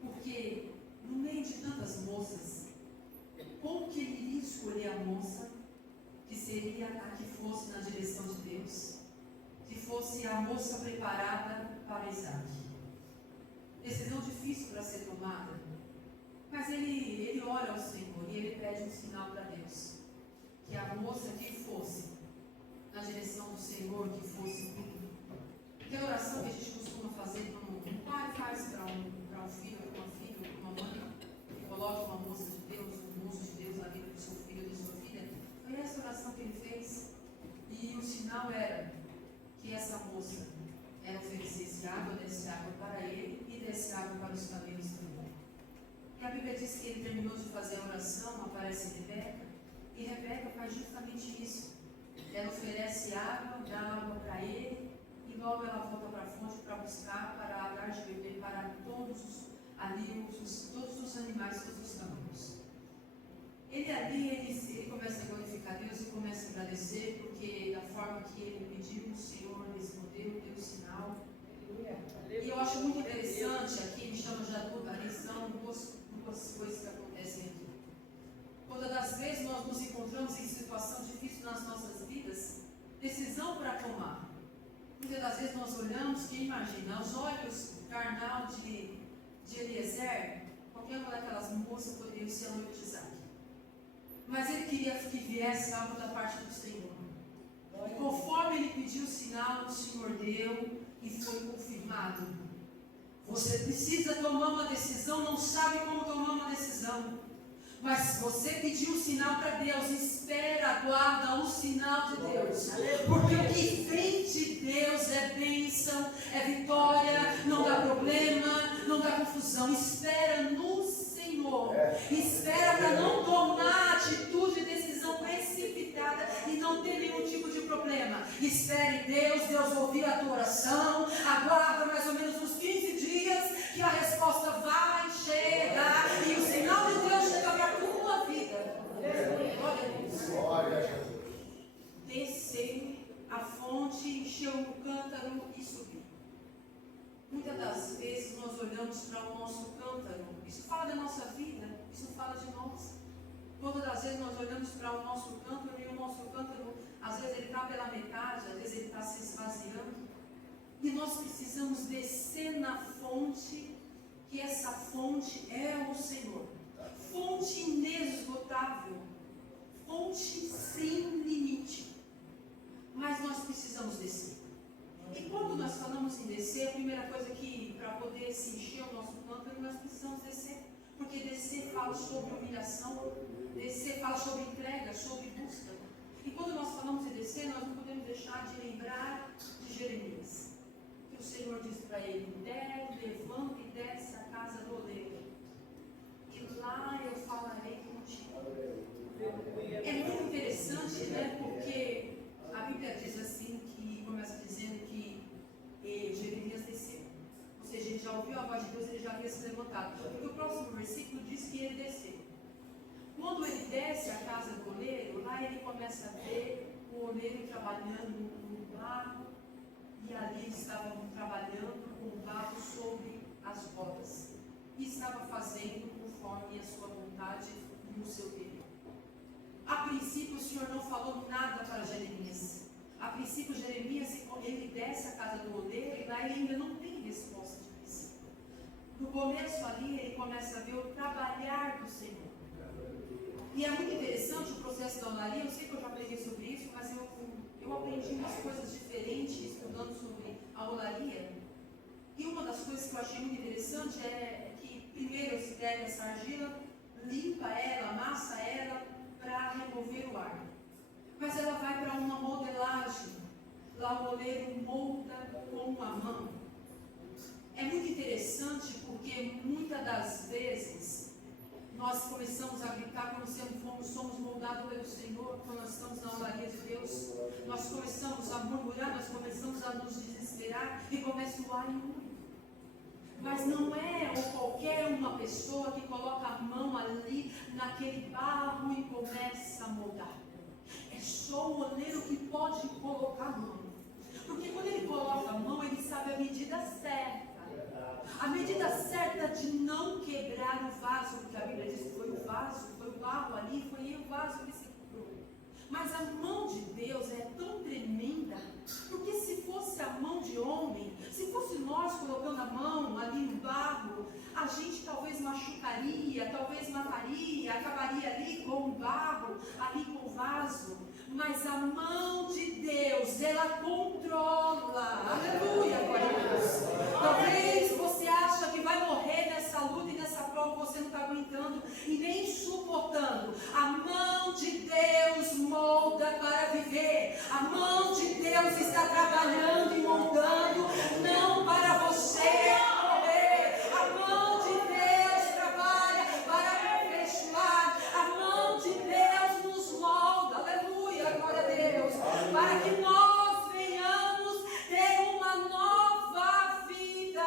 porque no meio de tantas moças, como que ele iria escolher a moça que seria a que fosse na direção de Deus, que fosse a moça preparada para Isaac? Decisão difícil para ser tomada, mas ele ora ao Senhor e ele pede um sinal para Deus, que a moça que fosse na direção do Senhor, que fosse aquela oração que a gente costuma fazer como um pai faz para um filho, para uma filha, para uma mãe, que coloca uma moça de Deus, um moço de Deus na vida do seu filho ou da sua filha. Foi essa oração que ele fez, e o sinal era que essa moça ela oferecesse água, desse água para ele e desse água para os camelos também. E a Bíblia diz que ele terminou de fazer a oração, aparece Rebeca, e Rebeca faz justamente isso. Ela oferece água, dá água para ele, e logo ela volta para a fonte para buscar, para dar de beber para todos os animais, todos os camelos. Ele ali, ele começa a glorificar Deus e começa a agradecer, porque da forma que ele pediu, o Senhor respondeu, deu o sinal. E eu acho muito interessante, aqui me chama de atenção duas coisas que acontecem aqui. Todas as vezes nós nos encontramos em situação difícil nas nossas vidas, decisão para tomar. Muitas das vezes nós olhamos, quem imagina, aos olhos carnal de Eliezer, qualquer uma daquelas moças poderia ser a noiva de Isaac. Mas ele queria que viesse algo da parte do Senhor. E conforme ele pediu o sinal, o Senhor deu e foi confirmado. Você precisa tomar uma decisão, não sabe como tomar uma decisão. Mas você pediu um sinal para Deus, espera, aguarda o sinal de Deus. Porque o que vem de Deus é bênção, é vitória, não dá problema, não dá confusão. Espera no Senhor. Espera para não tomar atitude e decisão precipitada e não ter nenhum tipo de problema. Espere Deus, Deus ouvir a tua oração, aguarda mais ou menos uns 15 dias que a resposta vai chegar e o sinal de Deus chega para a tua vida. Glória a Deus. Descer a fonte, encher o cântaro e subir. Muitas das vezes nós olhamos para o nosso cântaro, isso fala da nossa vida, isso fala de nós. Todas as vezes nós olhamos para o nosso cântaro e o nosso cântaro, às vezes ele está pela metade, às vezes ele está se esvaziando. E nós precisamos descer na fonte, que essa fonte é o Senhor. Fonte inesgotável, fonte sem limite. Mas nós precisamos descer. E quando nós falamos em descer, a primeira coisa que, para poder se encher o nosso cântaro, nós precisamos descer. Porque descer fala sobre humilhação, descer fala sobre entrega, sobre busca. E quando nós falamos em descer, nós não podemos deixar de lembrar de Jeremias. Que o Senhor disse para ele: levanta e desce a casa do oleiro. E lá eu falarei contigo. É muito interessante, né? Porque a Bíblia diz assim, que começa dizendo que Jeremias desceu. Ou seja, ele já ouviu a voz de Deus, ele já havia se levantado. Porque o próximo versículo diz que ele desceu. Quando ele desce a casa do oleiro, lá ele começa a ver o oleiro trabalhando no barro, e ali eles estavam trabalhando com o barro sobre as rodas. E estava fazendo conforme a sua vontade no seu período. A princípio o Senhor não falou nada para Jeremias. A princípio Jeremias, ele desce a casa do oleiro e lá ele ainda não tem resposta de princípio. No começo ali ele começa a ver o trabalhar do Senhor. E é muito interessante o processo da olaria. Eu sei que eu já preguei sobre isso, mas eu aprendi umas coisas diferentes estudando sobre a olaria. E uma das coisas que eu achei muito interessante é que primeiro se pega essa argila, limpa ela, amassa ela para remover o ar. Mas ela vai para uma modelagem. Lá o oleiro molda com a mão. É muito interessante porque muitas das vezes nós começamos a gritar quando somos moldados pelo Senhor, quando nós estamos na olaria de Deus. Nós começamos a murmurar, nós começamos a nos desesperar e começa o ar imundo. Mas não é qualquer uma pessoa que coloca a mão ali naquele barro e começa a moldar. É só o oleiro que pode colocar a mão. Porque quando ele coloca a mão, ele sabe a medida certa. A medida certa de não quebrar o vaso, porque a Bíblia diz que foi o vaso, foi o barro ali, foi o vaso que se quebrou. Mas a mão de Deus é tão tremenda, porque se fosse a mão de homem, se fosse nós colocando a mão ali no barro, a gente talvez machucaria, talvez mataria, acabaria ali com o barro, ali com o vaso. Mas a mão de Deus, ela controla. Aleluia, glória a Deus. Talvez você acha que vai morrer nessa luta e nessa prova, você não está aguentando e nem suportando. A mão de Deus molda para viver. A mão de Deus está trabalhando e moldando, não para você morrer. A mão de Deus trabalha para aperfeiçoar. A mão de Deus nos molda. Aleluia, glória a Deus. Para que nós venhamos ter uma nova vida.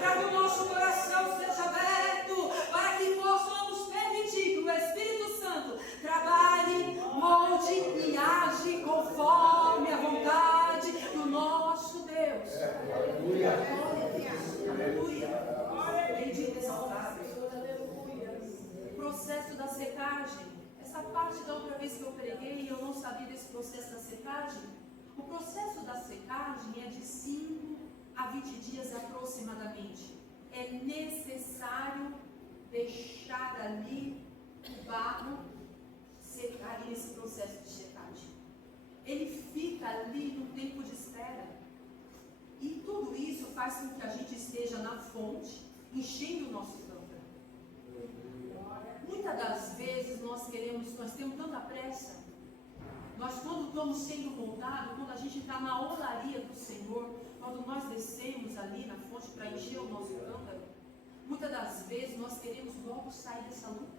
Para que o nosso coração seja aberto. Para que possamos permitir que o Espírito Santo trabalhe, molde e age conforme a vontade do nosso Deus. Aleluia. Aleluia. Bendito exaltado. O processo da secagem. Essa parte da outra vez que eu preguei e eu não sabia desse processo da secagem. O processo da secagem é de 5 a 20 dias aproximadamente. É necessário deixar ali o barro secar nesse processo de secagem. Ele fica ali no tempo de espera. E tudo isso faz com que a gente esteja na fonte, enchendo o nosso cântaro. Muitas das nós temos tanta pressa. Nós, quando estamos sendo moldados, quando a gente está na olaria do Senhor, quando nós descemos ali na fonte para encher o nosso cântaro, muitas das vezes nós queremos logo sair dessa luta.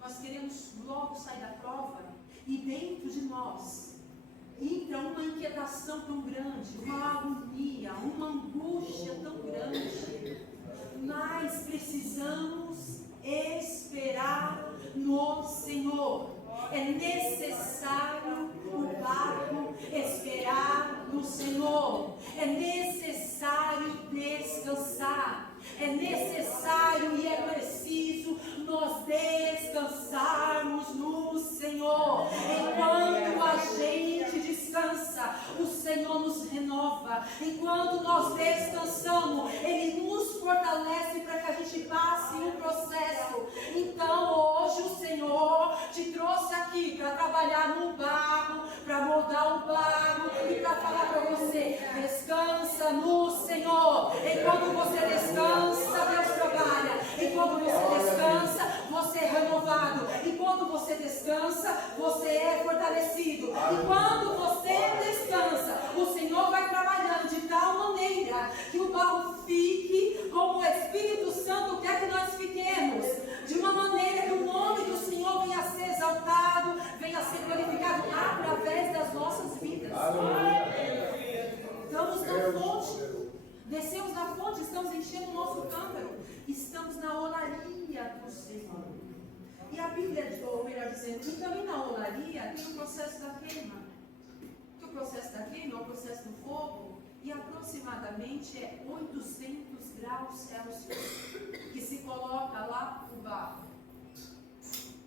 Nós queremos logo sair da prova. E dentro de nós entra uma inquietação tão grande, uma agonia, uma angústia tão grande. Nós precisamos esperar no Senhor. É necessário o barco esperar no Senhor. É necessário descansar. É necessário e é preciso nós descansarmos no Senhor. Enquanto a gente descansa, o Senhor nos renova. Enquanto nós descansamos, Ele nos fortalece para que a gente passe um processo. Então hoje o Senhor te trouxe aqui para trabalhar no barro, para moldar o barro e para falar para você: descansa no Senhor. Enquanto você descansa, Deus trabalha. Enquanto você descansa, você é renovado. Enquanto você descansa, você é fortalecido. Enquanto você descansa, o Senhor vai trabalhando de tal maneira que o barro fique como o Espírito Santo quer que nós fiquemos, de uma maneira que o nome do Senhor venha a ser exaltado, venha a ser glorificado através das nossas vidas. Estamos na fonte. Descemos na fonte, estamos enchendo o nosso cântaro. Estamos na olaria do Senhor. E a Bíblia, ou melhor dizendo, e também na olaria tem o processo da queima. Que o processo da queima é o processo do fogo, e aproximadamente é 800 graus Celsius que se coloca lá no barro.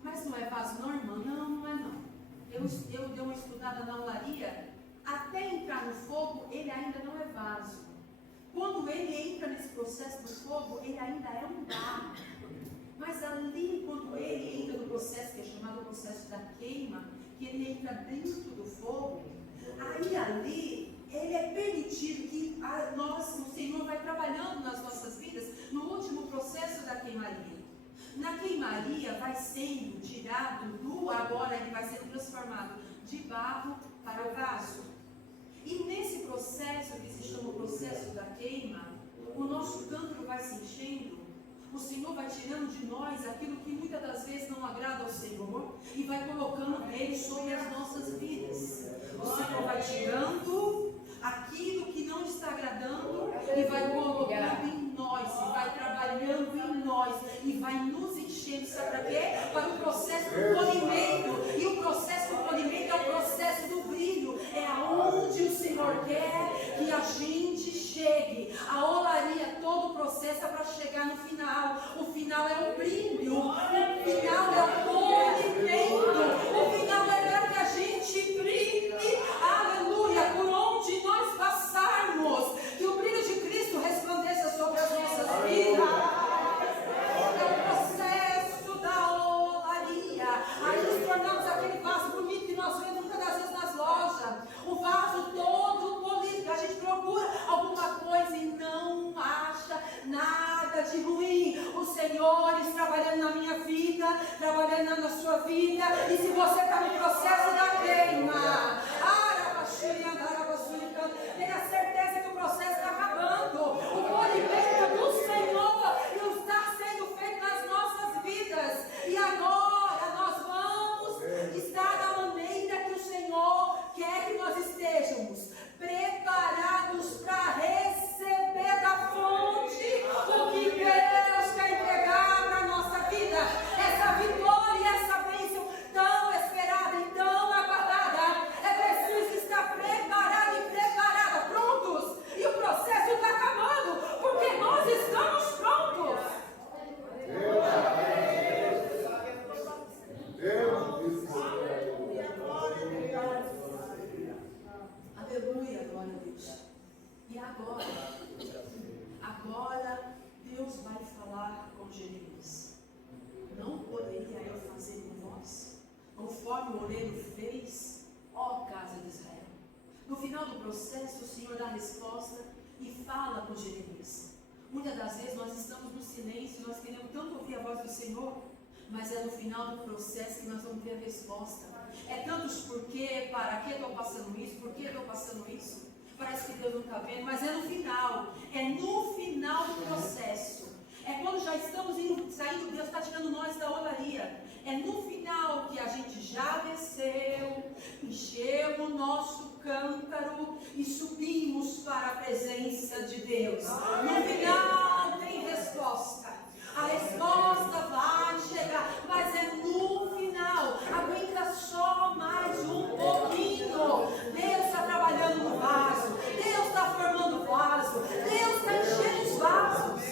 Mas não é vaso não, irmã? Não é não. Eu dei uma estudada na olaria, até entrar no fogo, ele ainda não é vaso. Quando ele entra nesse processo do fogo, ele ainda é um barro. Mas ali, quando ele entra no processo que é chamado processo da queima, que ele entra dentro do fogo, aí ali, ele é permitido que o Senhor vai trabalhando nas nossas vidas no último processo da queimaria. Na queimaria vai sendo tirado agora ele vai ser transformado de barro para vaso. E nesse processo, que se chama o processo da queima, o nosso cântaro vai se enchendo, o Senhor vai tirando de nós aquilo que muitas das vezes não agrada ao Senhor e vai colocando Ele sobre as nossas vidas. O Senhor vai tirando aquilo que não está agradando e vai colocando em nós, e vai trabalhando em nós, e vai nos enchendo, sabe para quê? Para o processo do polimento. E o processo do polimento é o processo do brilho, é aonde o Senhor quer que a gente chegue. A olaria, todo o processo é para chegar no final. O final é o brilho, o final é o polimento, o final é para que a gente brilhe, aleluia, por onde nós passarmos, que o brilho de Cristo resplandeça sobre as nossas vidas. É o processo da olaria. Aí nos tornamos aquele vaso bonito que nós vemos muitas das vezes nas lojas, o vaso todo polido. A gente procura alguma coisa e não acha nada de ruim. O Senhor está trabalhando na minha vida, trabalhando na sua vida. E se você está no processo da queima, tenha certeza que o processo está acabando. O polimento do Senhor está sendo feito nas nossas vidas. E agora nós vamos estar da maneira que o Senhor quer que nós estejamos, preparados para receber da fonte o que Deus quer entregar para a nossa vida. Essa vitória, essa bênção tão esperada e tão aguardada, é preciso estar preparado e preparada, prontos. E o processo está acabando, porque nós estamos prontos. Aleluia, glória a Deus. E agora Deus vai falar com Jeremias. Não poderia eu fazer com vós, conforme o oleiro fez, ó casa de Israel. No final do processo, o Senhor dá a resposta e fala com Jeremias. Muitas das vezes nós estamos no silêncio, nós queremos tanto ouvir a voz do Senhor, mas é no final do processo que nós vamos ter a resposta. É tantos porquê, para que estou passando isso, por que estou passando isso. Parece que Deus não está vendo, mas é no final do processo. É quando já estamos saindo, Deus está tirando nós da olaria. É no final que a gente já desceu, encheu o nosso cântaro e subimos para a presença de Deus. No final tem resposta. A resposta vai chegar, mas é no final. Aguenta só mais um pouquinho. Deus está trabalhando no vaso. Deus está formando o vaso. Deus está enchendo os vasos.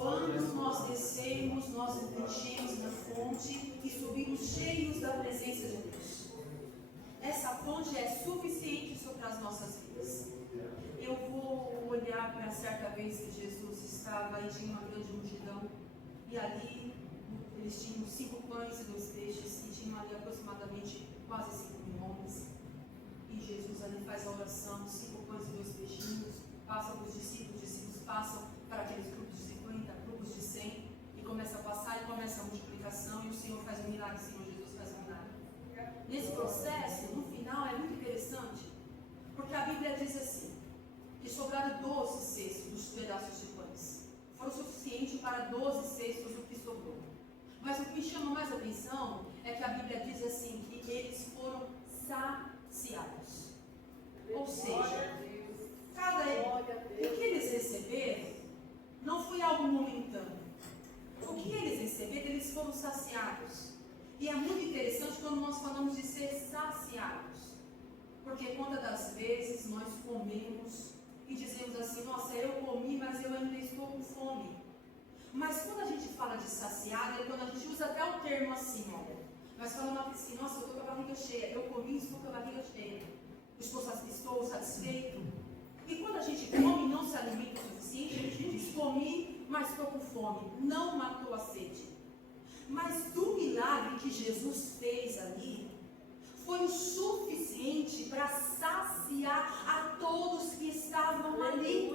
Quando nós descemos, nós enchemos na fonte e subimos cheios da presença de Deus. Essa fonte é suficiente sobre as nossas vidas. Eu vou olhar para certa vez que Jesus estava e tinha uma grande multidão, e ali eles tinham 5 pães e 2 peixes, e tinham ali aproximadamente quase 5.000 homens. E Jesus ali faz a oração, 5 pães e 2 peixinhos, passa para os discípulos passam para aqueles grupos de 50, grupos de 100, e começa a passar e começa a multiplicação, e o Senhor faz um milagre, o Senhor Jesus faz um milagre. Nesse processo, no final, é muito interessante, porque a Bíblia diz assim, que sobraram 12 cestos dos pedaços de pães. Foram suficientes para 12 cestos o que sobrou. Mas o que me chama mais atenção é que a Bíblia diz assim, que eles foram saciados. Ou seja, o que eles receberam não foi algo momentâneo. O que eles receberam, eles foram saciados. E é muito interessante quando nós falamos de ser saciados. Porque quantas das vezes nós comemos e dizemos assim, nossa, eu comi, mas eu ainda estou com fome. Mas quando a gente fala de saciado, é quando a gente usa até o termo assim, olha. Nós falamos assim, nossa, eu estou com a barriga cheia. Eu comi e estou com a barriga cheia. Estou satisfeito. E quando a gente come e não se alimenta o suficiente, a gente diz, comi, mas estou com fome. Não matou a sede. Mas do milagre que Jesus fez ali, foi o suficiente para saciar a todos que estavam ali.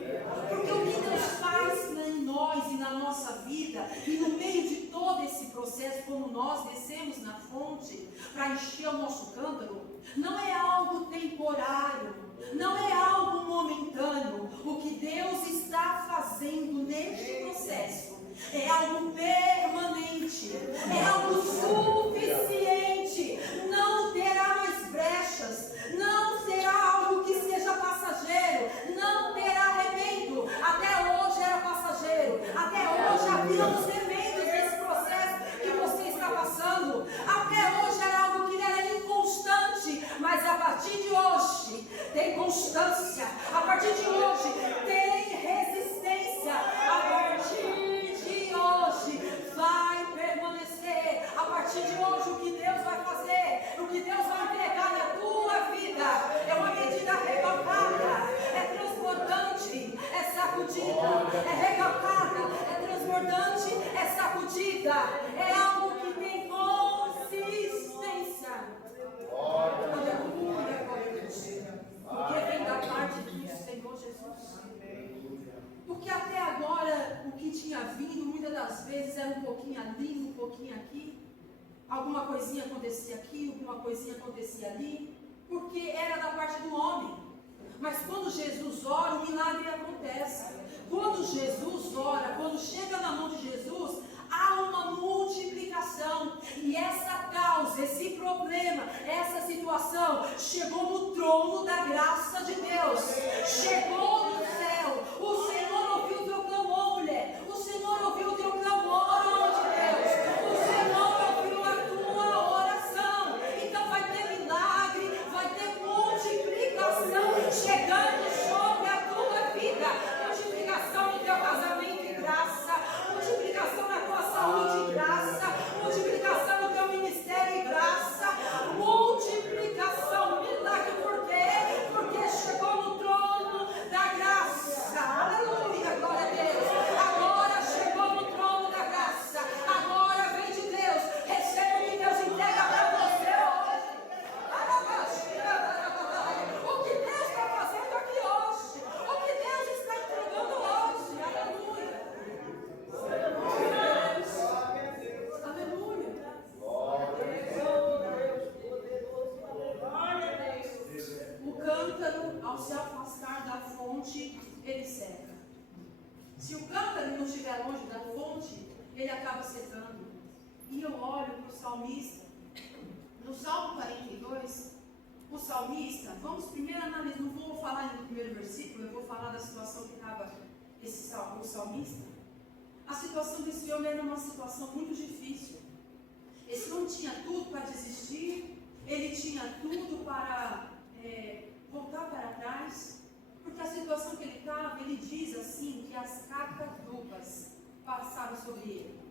Porque o que Deus faz em nós e na nossa vida, e no meio de todo esse processo, como nós descemos na fonte para encher o nosso cântaro, não é algo temporário, não é algo momentâneo. O que Deus está fazendo neste processo é algo permanente, é algo suficiente, não terá mais brechas, não será algo que seja passageiro, não terá remendo. Até hoje era passageiro, até hoje havia os remendos desse processo que você está passando, até hoje era algo que era inconstante, mas a partir de hoje tem constância, a partir de hoje tem resistência, a partir hoje vai permanecer. A partir de hoje o que Deus vai fazer, o que Deus vai entregar na tua vida é uma medida recalcada, é transbordante, é sacudida, é recalcada, é transbordante, é sacudida, é algo que tem consistência. Aleluia, porque vem da parte do Senhor Jesus. Porque até agora, o que tinha vindo, muitas das vezes, era um pouquinho ali, um pouquinho aqui. Alguma coisinha acontecia aqui, alguma coisinha acontecia ali. Porque era da parte do homem. Mas quando Jesus ora, o milagre acontece. Quando Jesus ora, quando chega na mão de Jesus, há uma multiplicação. E essa causa, esse problema, essa situação, chegou no trono da graça de Deus. Chegou no céu. O Senhor ouviu o teu clamor, mulher. O Senhor ouviu o teu clamor, homem de Deus. O Senhor ouviu a tua oração. Então vai ter milagre, vai ter multiplicação chegando sobre a tua vida. Multiplicação no teu casamento e graça. Multiplicação na tua saúde e graça. Multiplicação no teu ministério e graça. Multiplicação, milagre, por quê? Porque chegou no trono fonte, ele seca. Se o cântaro não estiver longe da fonte, ele acaba secando. E eu olho para o salmista. No Salmo 42, o salmista, vamos primeiro analisar, não vou falar no primeiro versículo, eu vou falar da situação que estava o salmista. A situação desse homem era uma situação muito difícil. Ele não tinha tudo para desistir, ele tinha tudo para voltar para trás, porque a situação que ele estava, ele diz assim, que as cacadupas passaram sobre ele.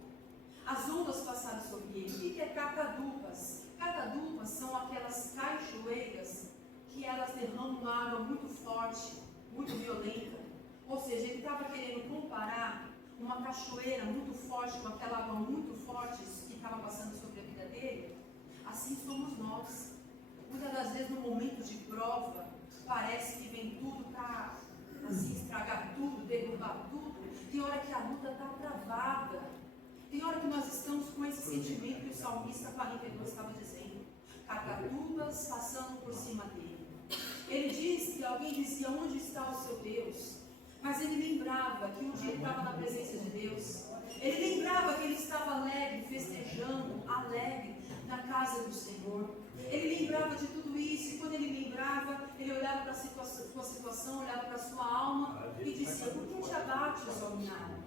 As ondas passaram sobre ele. O que é cacadupas? Cacadupas são aquelas cachoeiras que elas derramam uma água muito forte, muito violenta. Ou seja, ele estava querendo comparar uma cachoeira muito forte com aquela água muito forte que estava passando sobre a vida dele. Assim somos nós. Muitas das vezes no momento de prova, parece que vem tudo para assim, estragar tudo, derrubar tudo. Tem hora que a luta está travada. Tem hora que nós estamos com esse sentimento que o salmista 42 estava dizendo. Cacadupas passando por cima dele. Ele diz que alguém dizia, onde está o seu Deus? Mas ele lembrava que um dia ele estava na presença de Deus. Ele lembrava que ele estava alegre, festejando, alegre, na casa do Senhor. Ele lembrava de tudo isso, e quando ele lembrava, ele olhava para a sua situação, olhava para a sua alma e dizia, por que te abates, ó minha alma?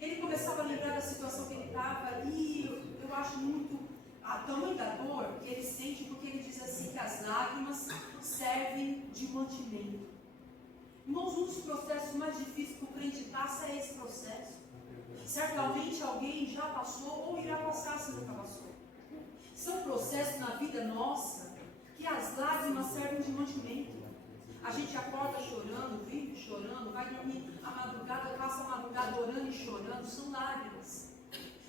Ele começava a lembrar da situação que ele estava, e eu acho muito a tamanho da dor que ele sente, porque ele diz assim, que as lágrimas servem de mantimento. Irmãos, um dos processos mais difíceis que o crente passa é esse processo. Certamente alguém já passou ou irá passar se nunca passou. São processos na vida nossa que as lágrimas servem de mantimento. A gente acorda chorando, vive chorando, vai dormir a madrugada, passa a madrugada orando e chorando, são lágrimas.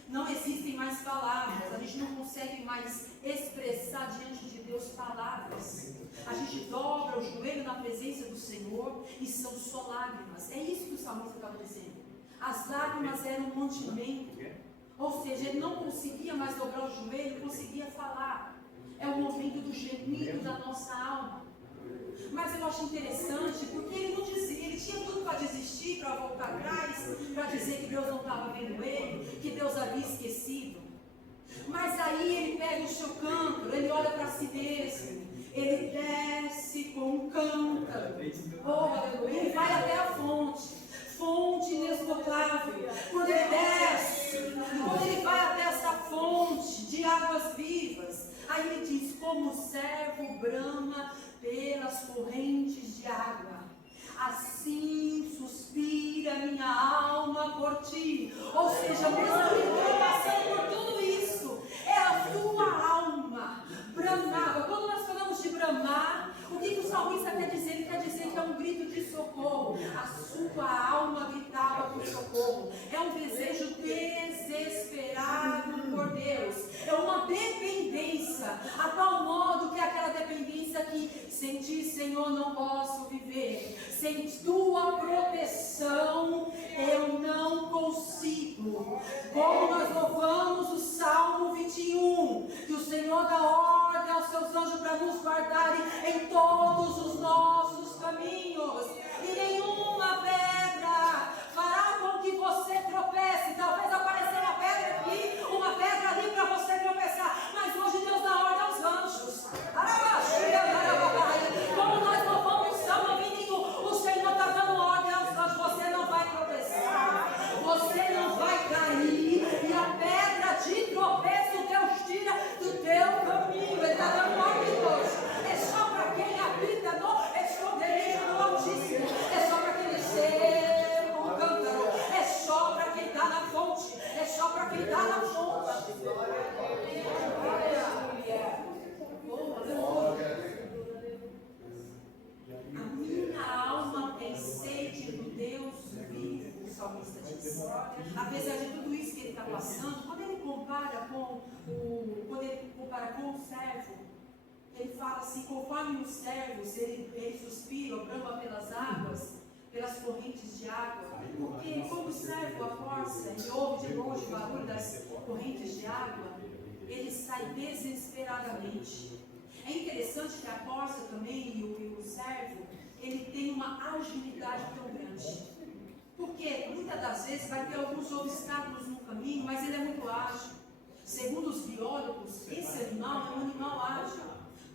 Não existem mais palavras, a gente não consegue mais expressar diante de Deus palavras. A gente dobra o joelho na presença do Senhor e são só lágrimas. É isso que o salmista estava dizendo. As lágrimas eram um mantimento. Ou seja, ele não conseguia mais dobrar o joelho, conseguia falar. É o momento do gemido da nossa alma. Mas eu acho interessante porque ele não dizia, ele tinha tudo para desistir, para voltar atrás, para dizer que Deus não estava vendo ele, que Deus havia esquecido. Mas aí ele pega o seu cântaro, ele olha para si mesmo, ele desce com um cântaro, ele vai até a fonte inesgotável. Quando ele desce, quando ele vai até essa fonte de águas vivas, aí ele diz, como o servo brama pelas correntes de água, assim suspira minha alma por ti. Ou seja, mesmo que ele passando por tudo isso, é a tua alma bramava. Quando nós falamos de bramar, o que o salmista quer dizer? Ele quer dizer que é um grito de socorro. A sua alma gritava por socorro. É um desejo desesperado por Deus. É uma dependência, a tal modo que é aquela dependência que sem ti, Senhor, não posso viver. Sem tua proteção eu não consigo. Como nós louvamos o Salmo 21, que o Senhor dá ordem aos seus anjos para nos guardarem em todos os nossos caminhos, e nenhuma pedra fará com que você tropece. Talvez apareça uma pedra aqui, uma pedra ali para você tropeçar, mas hoje Deus dá ordem aos anjos. Como nós louvamos o Salmo 21, o Senhor está dando ordem aos anjos, você não vai tropeçar, você não vai cair, e a pedra de tropeço Deus tira do teu caminho. Ele está dando ordem hoje. É só para quem habita no esconderijo do Altíssimo, é só para quem desceu com o cântaro, é só para quem está na fonte, é só para quem está na fonte. A minha alma tem sede do Deus vivo, o salmista diz. Apesar de tudo isso que ele está passando, quando ele compara com o servo, ele fala assim, conforme os servos, ele suspira, brama pelas águas, pelas correntes de água, porque como o servo acorça e ouve de longe o barulho das correntes de água, ele sai desesperadamente. É interessante que a corça também e o servo, ele tem uma agilidade tão grande. Porque muitas das vezes vai ter alguns obstáculos no caminho, mas ele é muito ágil. Segundo os biólogos, esse animal é um animal ágil.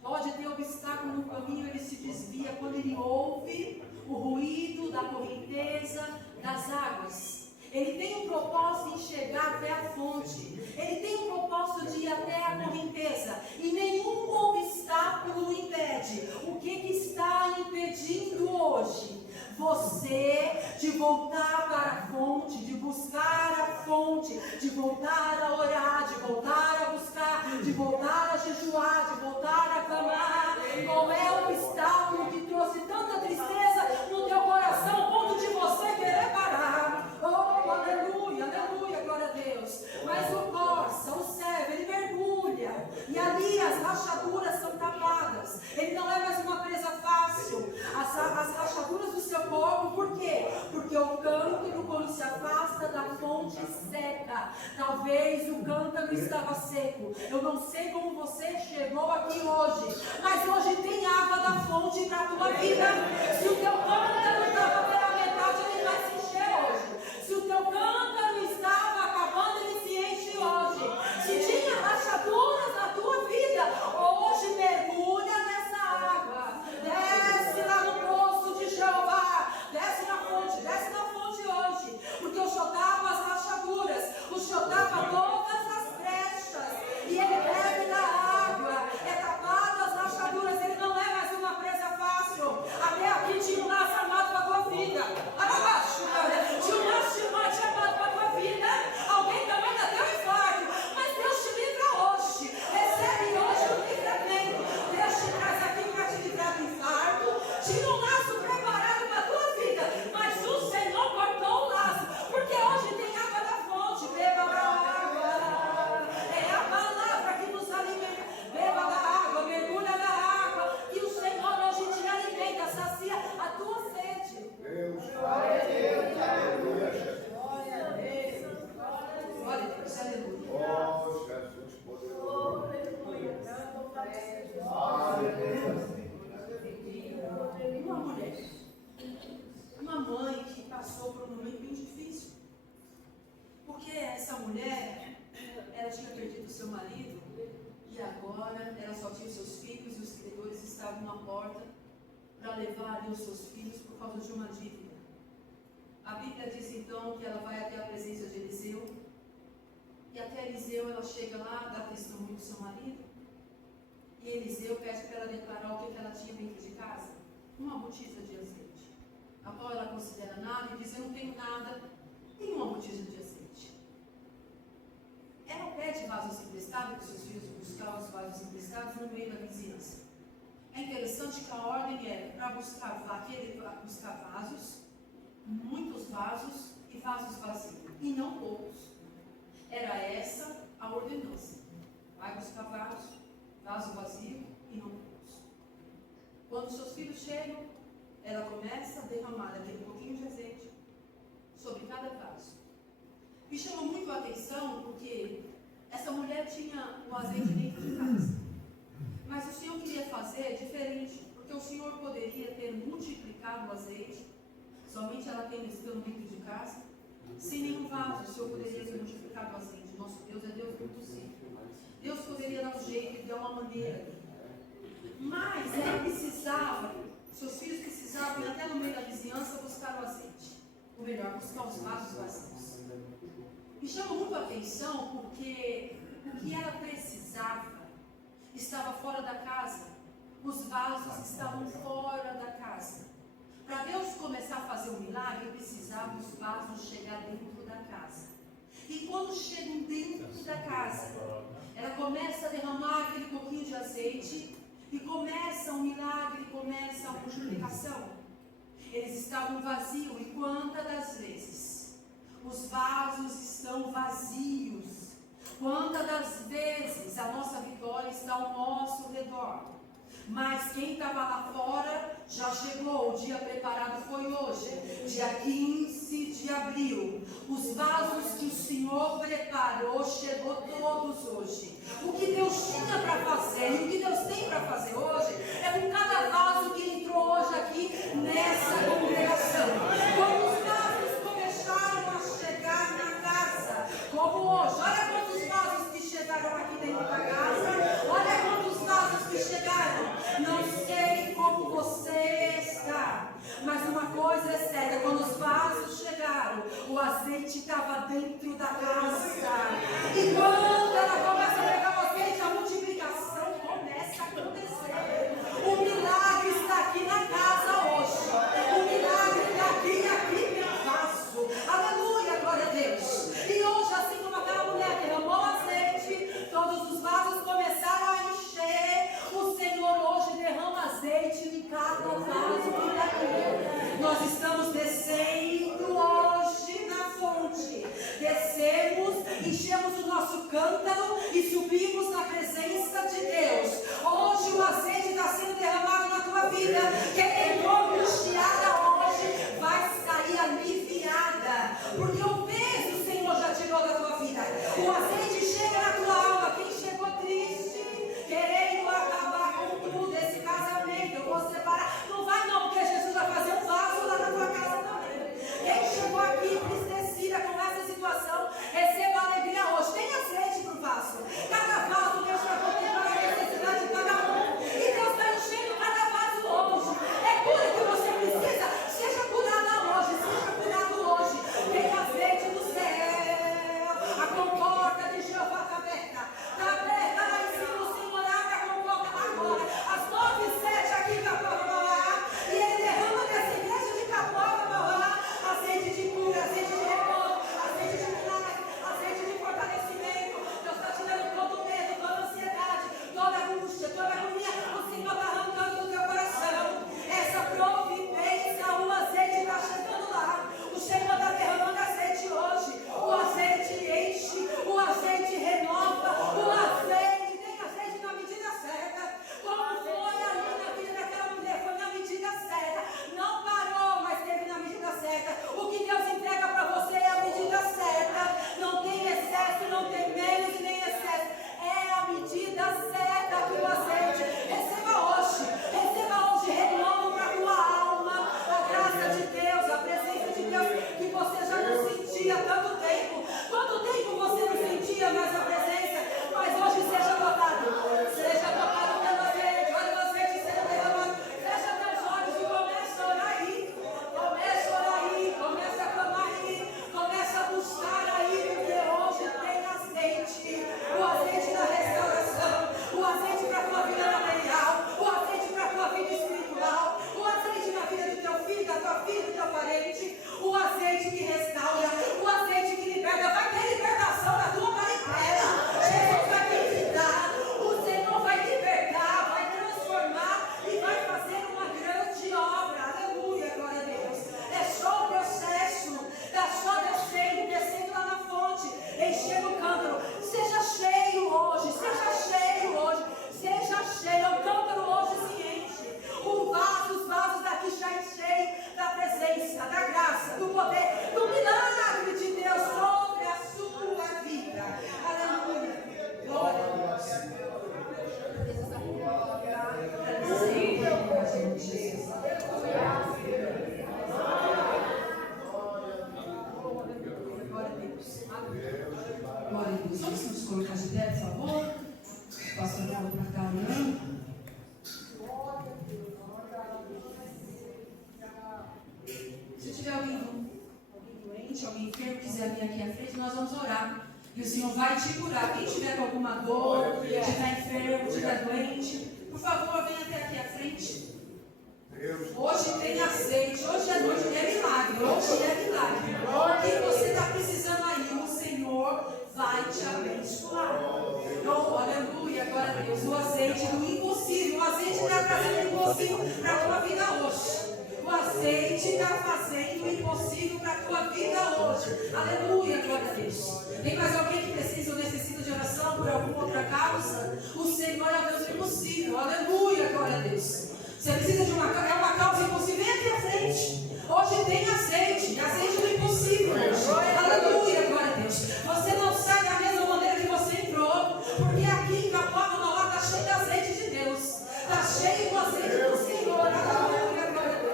Pode ter obstáculo no caminho, ele se desvia quando ele ouve o ruído da correnteza das águas. Ele tem um propósito de chegar até a fonte. Ele tem um propósito de ir até a correnteza. E nenhum obstáculo o impede. O que está impedindo hoje? Você de voltar para a fonte, de buscar a fonte, de voltar a orar, de voltar a buscar, de voltar a jejuar, de voltar a clamar. Qual é o obstáculo que trouxe tanta tristeza no teu coração, ao ponto de você querer parar? Oh, aleluia, aleluia, glória a Deus. Mas o corça, o servo, ele mergulha. E ali as rachaduras são tapadas. Ele não é mais uma presa fácil. As rachaduras do seu corpo, por quê? Porque o cântaro, quando se afasta da fonte, seca. Talvez o cântaro estava seco. Eu não sei como você chegou aqui hoje, mas hoje tem água da fonte para a tua vida. Se o teu cântaro estava pela metade, ele vai se encher hoje. Se o teu cântaro estava acabando, ele se enche hoje. Se tinha rachaduras na tua vida, hoje mergulha nessa água. Desce lá no poço de Jeová. Desce na fonte hoje. Porque o Senhor tapa as rachaduras. O Senhor tapa todas as brechas. E ele bebe da água. É tapado as rachaduras. Ele não é mais uma presa fácil. Até aqui tinha um laço armado para a tua vida. Tinha um laço armado para a tua vida. Alguém também ainda deu um infarto. Mas Deus te livra hoje. Recebe hoje o livramento. Deus te traz aqui para te livrar do infarto. Tinha um laço preparado para a tua vida. Mas o Senhor cortou o laço. Porque hoje tem água da fonte. Beba da água. É a palavra que nos alimenta. Beba da água, mergulha na água. E o Senhor hoje te alimenta, sacia a tua sede. Deus, glória a Deus, aleluia, Jesus. Glória a Deus, aleluia. Oh, Jesus poderoso. Aleluia. Uma mulher, uma mãe que passou por um momento bem difícil. Porque essa mulher, ela tinha perdido seu marido e agora ela só tinha seus filhos e os credores estavam na porta para levar ali os seus filhos por causa de uma dívida. A Bíblia diz então que ela vai até a presença de Eliseu e até Eliseu ela chega lá, dá testemunho do seu marido e Eliseu pede para ela declarar o que ela tinha dentro de casa, uma botija de azeite, a qual ela considera nada e diz: eu não tenho nada, tem uma botija de azeite. Ela pede vasos emprestados, que seus filhos buscavam os vasos emprestados no meio da vizinhança. É interessante que a ordem é para buscar vasos, muitos vasos e vasos vazios, e não poucos. Era essa a ordenança. Vai buscar vaso vazio e não poucos. Quando seus filhos chegam, ela começa a derramar aquele pouquinho de azeite sobre cada vaso. Me chama muito a atenção porque essa mulher tinha o azeite dentro de casa. Mas o Senhor queria fazer diferente, porque o Senhor poderia ter multiplicado o azeite, somente ela tendo estando dentro de casa, sem nenhum vaso. O Senhor poderia ter multiplicado o azeite. Nosso Deus é Deus do possível. Deus poderia dar um jeito e dar uma maneira. Mas ela precisava, seus filhos precisavam ir até no meio da vizinhança buscar o azeite. Ou melhor, buscar os vasos vazios. Me chama muito a atenção porque o que ela precisava estava fora da casa. Os vasos estavam fora da casa. Para Deus começar a fazer um milagre, precisava os vasos chegar dentro da casa. E quando chegam dentro da casa, ela começa a derramar aquele pouquinho de azeite e começa um milagre, começa a multiplicação. Eles estavam vazios e quantas das vezes os vasos estão vazios? Quantas das vezes a nossa vitória está ao nosso redor? Mas quem estava lá fora já chegou, o dia preparado foi hoje, dia 15 de abril. Os vasos que o Senhor preparou, chegou todos hoje. O que Deus tinha para fazer e o que Deus tem para fazer hoje, é com cada vaso que entrou hoje aqui aqui nessa congregação. Como os vasos começaram a chegar na casa, como hoje. Olha quantos vasos que chegaram aqui dentro da casa. Olha quantos vasos que chegaram. Não sei como você está, mas uma coisa é séria: quando os vasos chegaram, o azeite estava dentro da casa. E quando ela começa a pegar o azeite, a multiplicação começa a acontecer. O milagre está aqui na casa hoje. O milagre está aqui no vaso. Aleluia, glória a Deus. E hoje, assim como aquela mulher derramou azeite, todos os vasos começaram a encher. O Senhor hoje derrama azeite em cada vaso que está aqui. Nós estamos descendo hoje na fonte. Descemos, enchemos o nosso cântaro e subimos na presença de Deus. Hoje o azeite está sendo derramado na tua vida. Quem entrou angustiada hoje vai sair aliviada, porque o peso o Senhor já tirou da tua vida. O azeite chega na tua alma. Quem chegou triste, querendo acabar com tudo, esse casamento, eu vou separar, não vai não, porque Jesus vai fazer um vaso lá na tua casa também. Quem chegou aqui entristecida com essa situação, receba alegria hoje. Tem azeite para o vaso. Cada vaso Deus vai contemplar a necessidade de cada um. E Deus está enchendo cada vaso hoje. É cura que você precisa. Seja curada hoje. Seja curado hoje. Tem azeite do céu. A comporta de Jeová está aberta. Está aberta lá em cima. O Senhor abre a comporta agora. Às 9h07 aqui em Capoava. E Ele derrama nessa igreja de Capoava azeite de cura, azeite de renovo, azeite de milagre, azeite de fortalecimento. Deus está tirando todo o medo, toda a ansiedade, toda a angústia, toda a agonia. O Senhor está arrancando do teu coração essa providência. O azeite está chegando lá. O Senhor está derramando azeite hoje. O azeite enche, o azeite renova, o azeite tem azeite na medida certa. Como foi ali na vida daquela mulher, foi na medida certa. Não parou, mas teve na medida certa. O que Deus entrega para você é a medida certa. Não tem excesso, não tem menos e nem excesso. É a medida certa que o azeite. Receba hoje renovo para a tua alma. A graça de Deus, a presença de Deus que você já não sentia há tanto tempo. Quanto tempo você não sentia mais a presença? Mas hoje seja tocado. Seja tocado pelo azeite. Olha o azeite sendo derramado. Fecha teus olhos e começa a orar aí. Começa a orar aí. Começa a clamar aí. Começa a buscar aí. Porque hoje tem azeite. O azeite da restauração. O azeite para a tua vida material. O azeite para a tua vida espiritual. O azeite na vida do teu filho, da tua filha, do teu parente. O azeite que restaura. O azeite que liberta. Vai ter libertação da tua parentela. Jesus vai te visitar. O Senhor vai libertar, vai transformar e vai fazer uma grande obra. Aleluia, glória a Deus. É só o processo. Está só descendo lá na fonte, enchendo o cântaro. Seja cheio hoje, seja cheio hoje, seja cheio. O cântaro hoje se enche. Os vasos daqui já enchem da presença, da graça, do poder, do milagre de Deus sobre a sua vida. Aleluia. Glória a Deus. Glória a Deus. Vamos nos colocar de pé, por favor. Pastor Paulo para cá olhando. Se tiver alguém doente, alguém enfermo, quiser vir aqui à frente, nós vamos orar. E o Senhor vai te curar. Quem tiver com alguma dor, estiver enfermo, estiver doente, por favor, venha até aqui à frente. Hoje tem azeite, hoje é noite, é milagre, hoje é milagre. O que você está precisando aí, o Senhor vai te abençoar. Oh, aleluia, glória a Deus. O azeite do impossível, o azeite está trazendo o impossível para a tua vida hoje. O azeite está fazendo o impossível para a tua vida hoje. Aleluia, glória a Deus. Tem mais alguém que precisa ou necessita de oração por alguma outra causa? O Senhor é o Deus do impossível. Aleluia, glória a Deus. Você precisa de uma causa impossível, vem aqui à frente. Hoje tem azeite do impossível. Aleluia, glória a Deus. Você não sai da mesma maneira que você entrou, porque aqui em Capoava Mauá está cheio de azeite de Deus. Está cheio do azeite do Senhor. Aleluia, glória a Deus.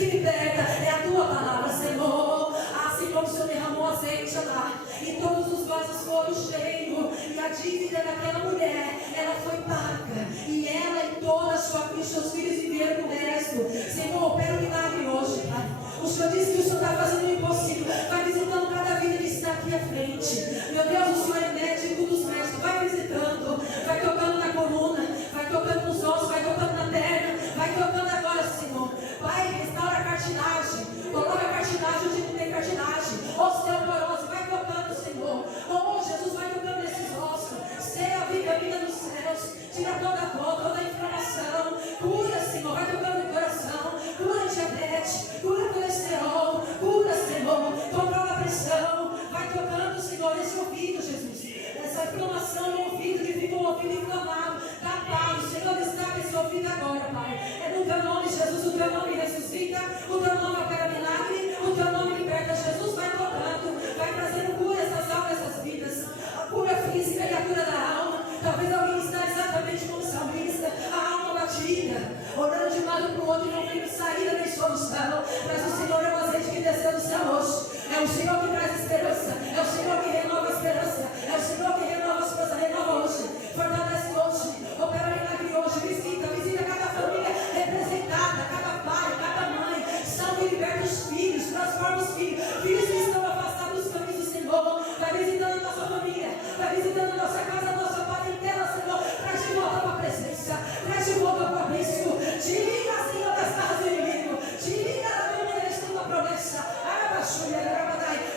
que liberta. É a tua palavra, Senhor. Assim como o Senhor derramou azeite lá, e todos os vasos foram cheios, e a dívida daquela mulher, ela foi paga, e ela e toda os seus filhos viveram com o resto. Senhor, opera um milagre hoje, Pai. O Senhor disse que o Senhor está fazendo o impossível, vai visitando cada vida que está aqui à frente. Meu Deus, o Senhor é médico dos médicos, vai visitando, vai tocando na coluna, vai tocando nos ossos, vai tocando na perna, vai tocando agora, Senhor. Vai, restaura a cartilagem, coloca a cartilagem onde não tem cartilagem, osteoporose, vai tocando, Senhor. Oh, Jesus, vai tocando nesses ossos, seja a vitamina dos céus, tira toda a dor, toda a inflamação, cura, Senhor, vai tocando no coração, cura diabetes, cura colesterol, cura, Senhor, controla a pressão, vai tocando, Senhor, nesse ouvido, Jesus, essa inflamação no ouvido, que fica um ouvido inflamado, dá paz, o Senhor destaca esse ouvido agora, Pai, é no teu nome, Jesus, o teu nome ressuscita, o teu nome opera milagre, o teu nome liberta. Jesus vai tocando, vai trazendo cura essas almas, essas vidas, a cura física e a cura da alma. Talvez alguém está exatamente como o salmista, a alma batida, orando de um lado para o outro e não vendo saída nem solução. Mas o Senhor é o azeite que desceu do céu hoje, é o Senhor que traz esperança, é o Senhor que renova a esperança, é o Senhor que renova a esperança, renova hoje, fortalece hoje, opera milagre hoje, visita cada família representada, cada pai, cada mãe, salve e liberta os filhos, transforma os filhos que estão afastados dos caminhos do Senhor, vai visitando a nossa família, vai visitando a nossa casa, a nossa parentela, Senhor, traz de volta a tua presença, traz de volta a tua bênção, tira, Senhor, das garras do inimigo, tira da tua tua promessa,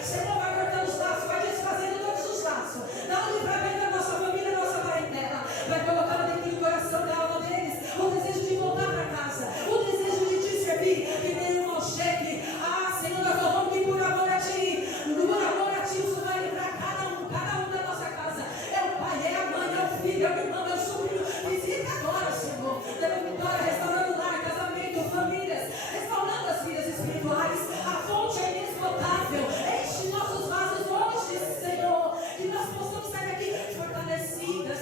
Senhor, vai cortando os laços, vai desfazendo todos os laços, dá um livramento da nossa família, da nossa parentela, vai colocando dentro do coração da alma deles o desejo de voltar para casa, o desejo de te servir, que nenhum mal chegue. Senhor, nós falamos que por amor a ti, o Senhor vai livrar cada um da nossa casa, é o pai, é a mãe, é o filho, é o irmão, é o sobrinho, visita agora, Senhor, dando vitória, restaurando lar, casamento, famílias, restaurando as vidas espirituais, a fonte é inesgotável, enche nossos vasos hoje, Senhor, que nós possamos sair daqui fortalecidos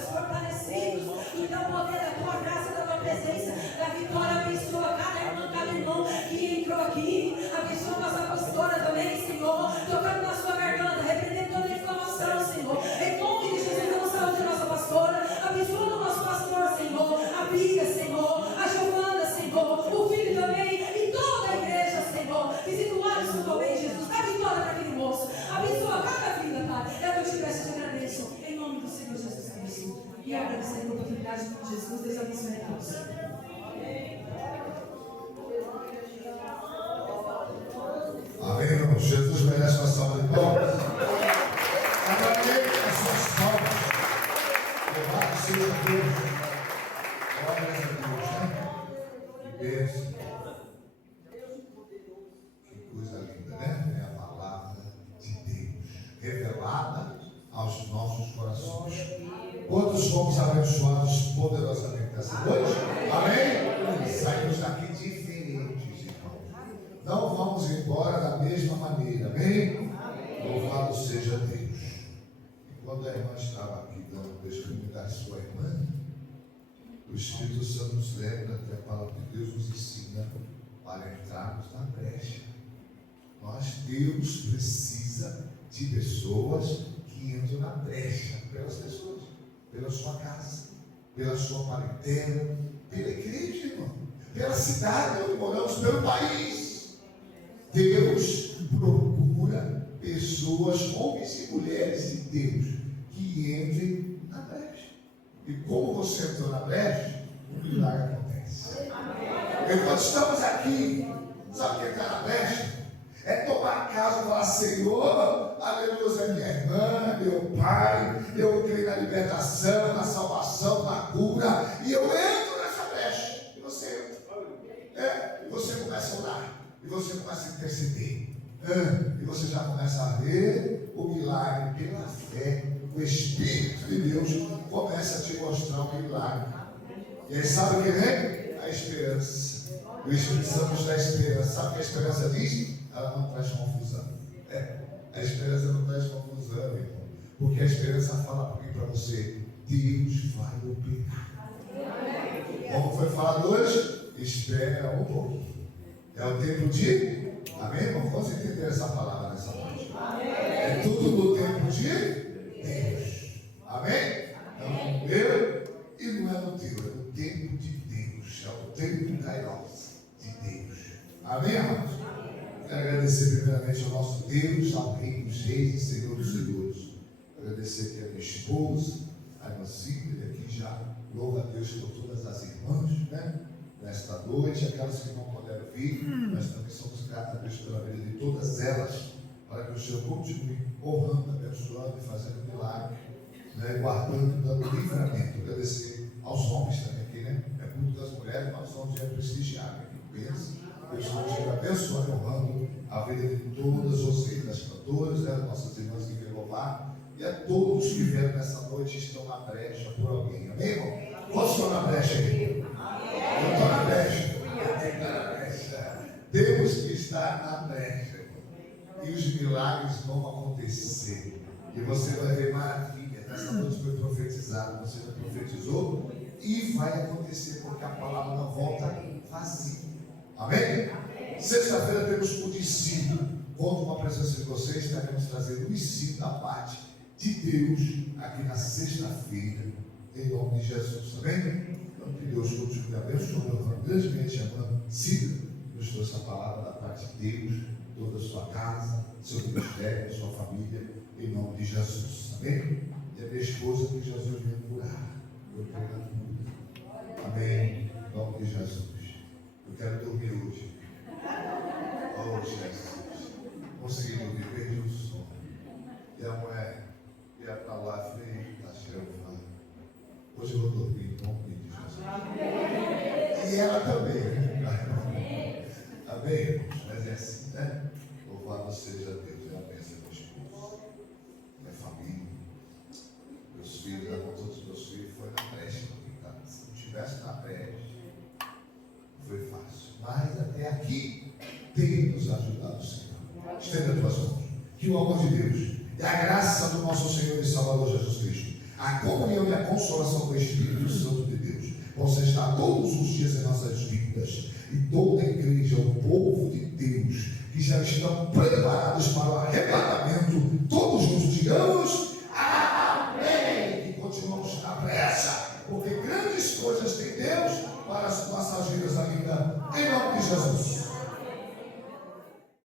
do teu poder, da tua graça, da tua presença, da vitória. Abençoa cada irmão que entrou aqui, abençoa a nossa pastora também, Senhor, tocando na sua garganta, repreendendo toda inflamação, Senhor, em nome de Jesus, dando saúde à nossa pastora, abençoando o nosso pastor, Senhor, a Bíblia, Senhor, a Giovana, Senhor, o filho também, e toda a igreja, Senhor, visita o Alisson também, Jesus, dá vitória para aquele moço, abençoa cada vida, Pai, é o que eu te peço e te agradeço, em nome do Senhor Jesus Cristo, e agradecer a oportunidade de Jesus, Deus abençoe a todos. Amém, irmãos? Jesus merece uma salva de palmas. Agradeço as suas palmas. Louvado seja Deus. Glória a Deus, né? Que bênção. Que coisa linda, né? É a palavra de Deus revelada aos nossos corações. Quantos fomos abençoados poderosamente nessa noite? Amém? Saímos daqui diferentes, irmãos. Não vamos embora da mesma maneira, amém? Louvado seja Deus. E quando a irmã estava aqui dando testemunho da sua irmã, o Espírito Santo nos lembra que a palavra de Deus nos ensina para entrarmos na brecha. Deus precisa de pessoas que entram na brecha pelas pessoas, pela sua casa, pela sua parentela, pela igreja, irmão, pela cidade onde moramos, pelo país. Deus procura pessoas, homens e mulheres de Deus, que entrem na brecha. E como você entrou na brecha, o milagre acontece. Enquanto estamos aqui, sabe o que é entrar na brecha? É tomar casa e falar: Senhor, aleluia, minha irmã, meu pai, eu creio na libertação, na salvação, na cura, e eu entro nessa brecha. E você entra. E você começa a orar, e você começa a interceder, e você já começa a ver o milagre pela fé. O Espírito de Deus começa a te mostrar o milagre. E aí sabe o que vem? A esperança. O Espírito Santo nos dá esperança. Sabe o que a esperança diz? Ela não traz confusão. A esperança não traz confusão, irmão. Porque a esperança fala para você: Deus vai operar. Como foi falado hoje? Espera um pouquinho. E É o tempo de... Amém, irmão? Vamos entender essa palavra nessa noite. É tudo no tempo de Deus. Amém? Não é no meu e não é no teu. É no tempo de Deus. É o tempo kairos de Deus. Amém, irmãos? Quero agradecer primeiramente ao nosso Deus, ao Rei dos Reis e Senhor dos Senhores. Agradecer aqui a minha esposa, a irmã Cília, aqui já louva a Deus por todas as irmãs, né? Nesta noite, aquelas que não puderam vir, nós também somos gratos a Deus pela vida de todas elas, para que o Senhor continue honrando, abençoando e fazendo milagre, né? Guardando e dando livramento. Agradecer aos homens também aqui, né? É muito das mulheres, mas os homens é prestigiado. Pensa, Deus continue abençoando e honrando a vida de todas vocês, das cantoras, né? Nossas irmãs que vêm louvar, e a todos que vieram nessa noite estão na brecha por alguém. Amém, irmão? Posso estar na brecha aqui? Eu estou na brecha. Temos que estar na brecha. E os milagres vão acontecer. E você vai ver maravilha. Nessa noite foi profetizado. Você já profetizou. E vai acontecer, porque a palavra não volta vazia. Amém? Sexta-feira temos o discípulo. Conto com a presença de vocês. Estaremos trazendo o ensino da parte de Deus aqui na sexta-feira. Em nome de Jesus. Amém? Então, que Deus continue abençoando grandemente a irmã Cida, nos trouxe a palavra da parte de Deus, toda a sua casa, seu ministério, sua família, em nome de Jesus. Amém? E a minha esposa, que Jesus venha curar. Eu pregando muito. Amém? Em nome de Jesus. Eu quero dormir hoje. Oh, Jesus. Consegui dormir, perdi o sono. E a mulher ia para lá e falei, eita, Jeová. Hoje eu vou dormir em nome de Jesus. E ela também, né? Amém? Mas é assim, né? Louvado seja Deus, é a bênção do esposo, minha família, meus filhos, todos os meus filhos, foi na brecha. Se não tivesse na brecha, foi fácil. Mas até aqui, tem nos ajudado o Senhor. Estenda as tuas mãos. Que o amor de Deus e a graça do nosso Senhor e Salvador Jesus Cristo, a comunhão e a consolação do Espírito Santo de Deus, possa estar todos os dias em nossas vidas, e toda a igreja, o povo de Deus, que já estão preparados para o arrebatamento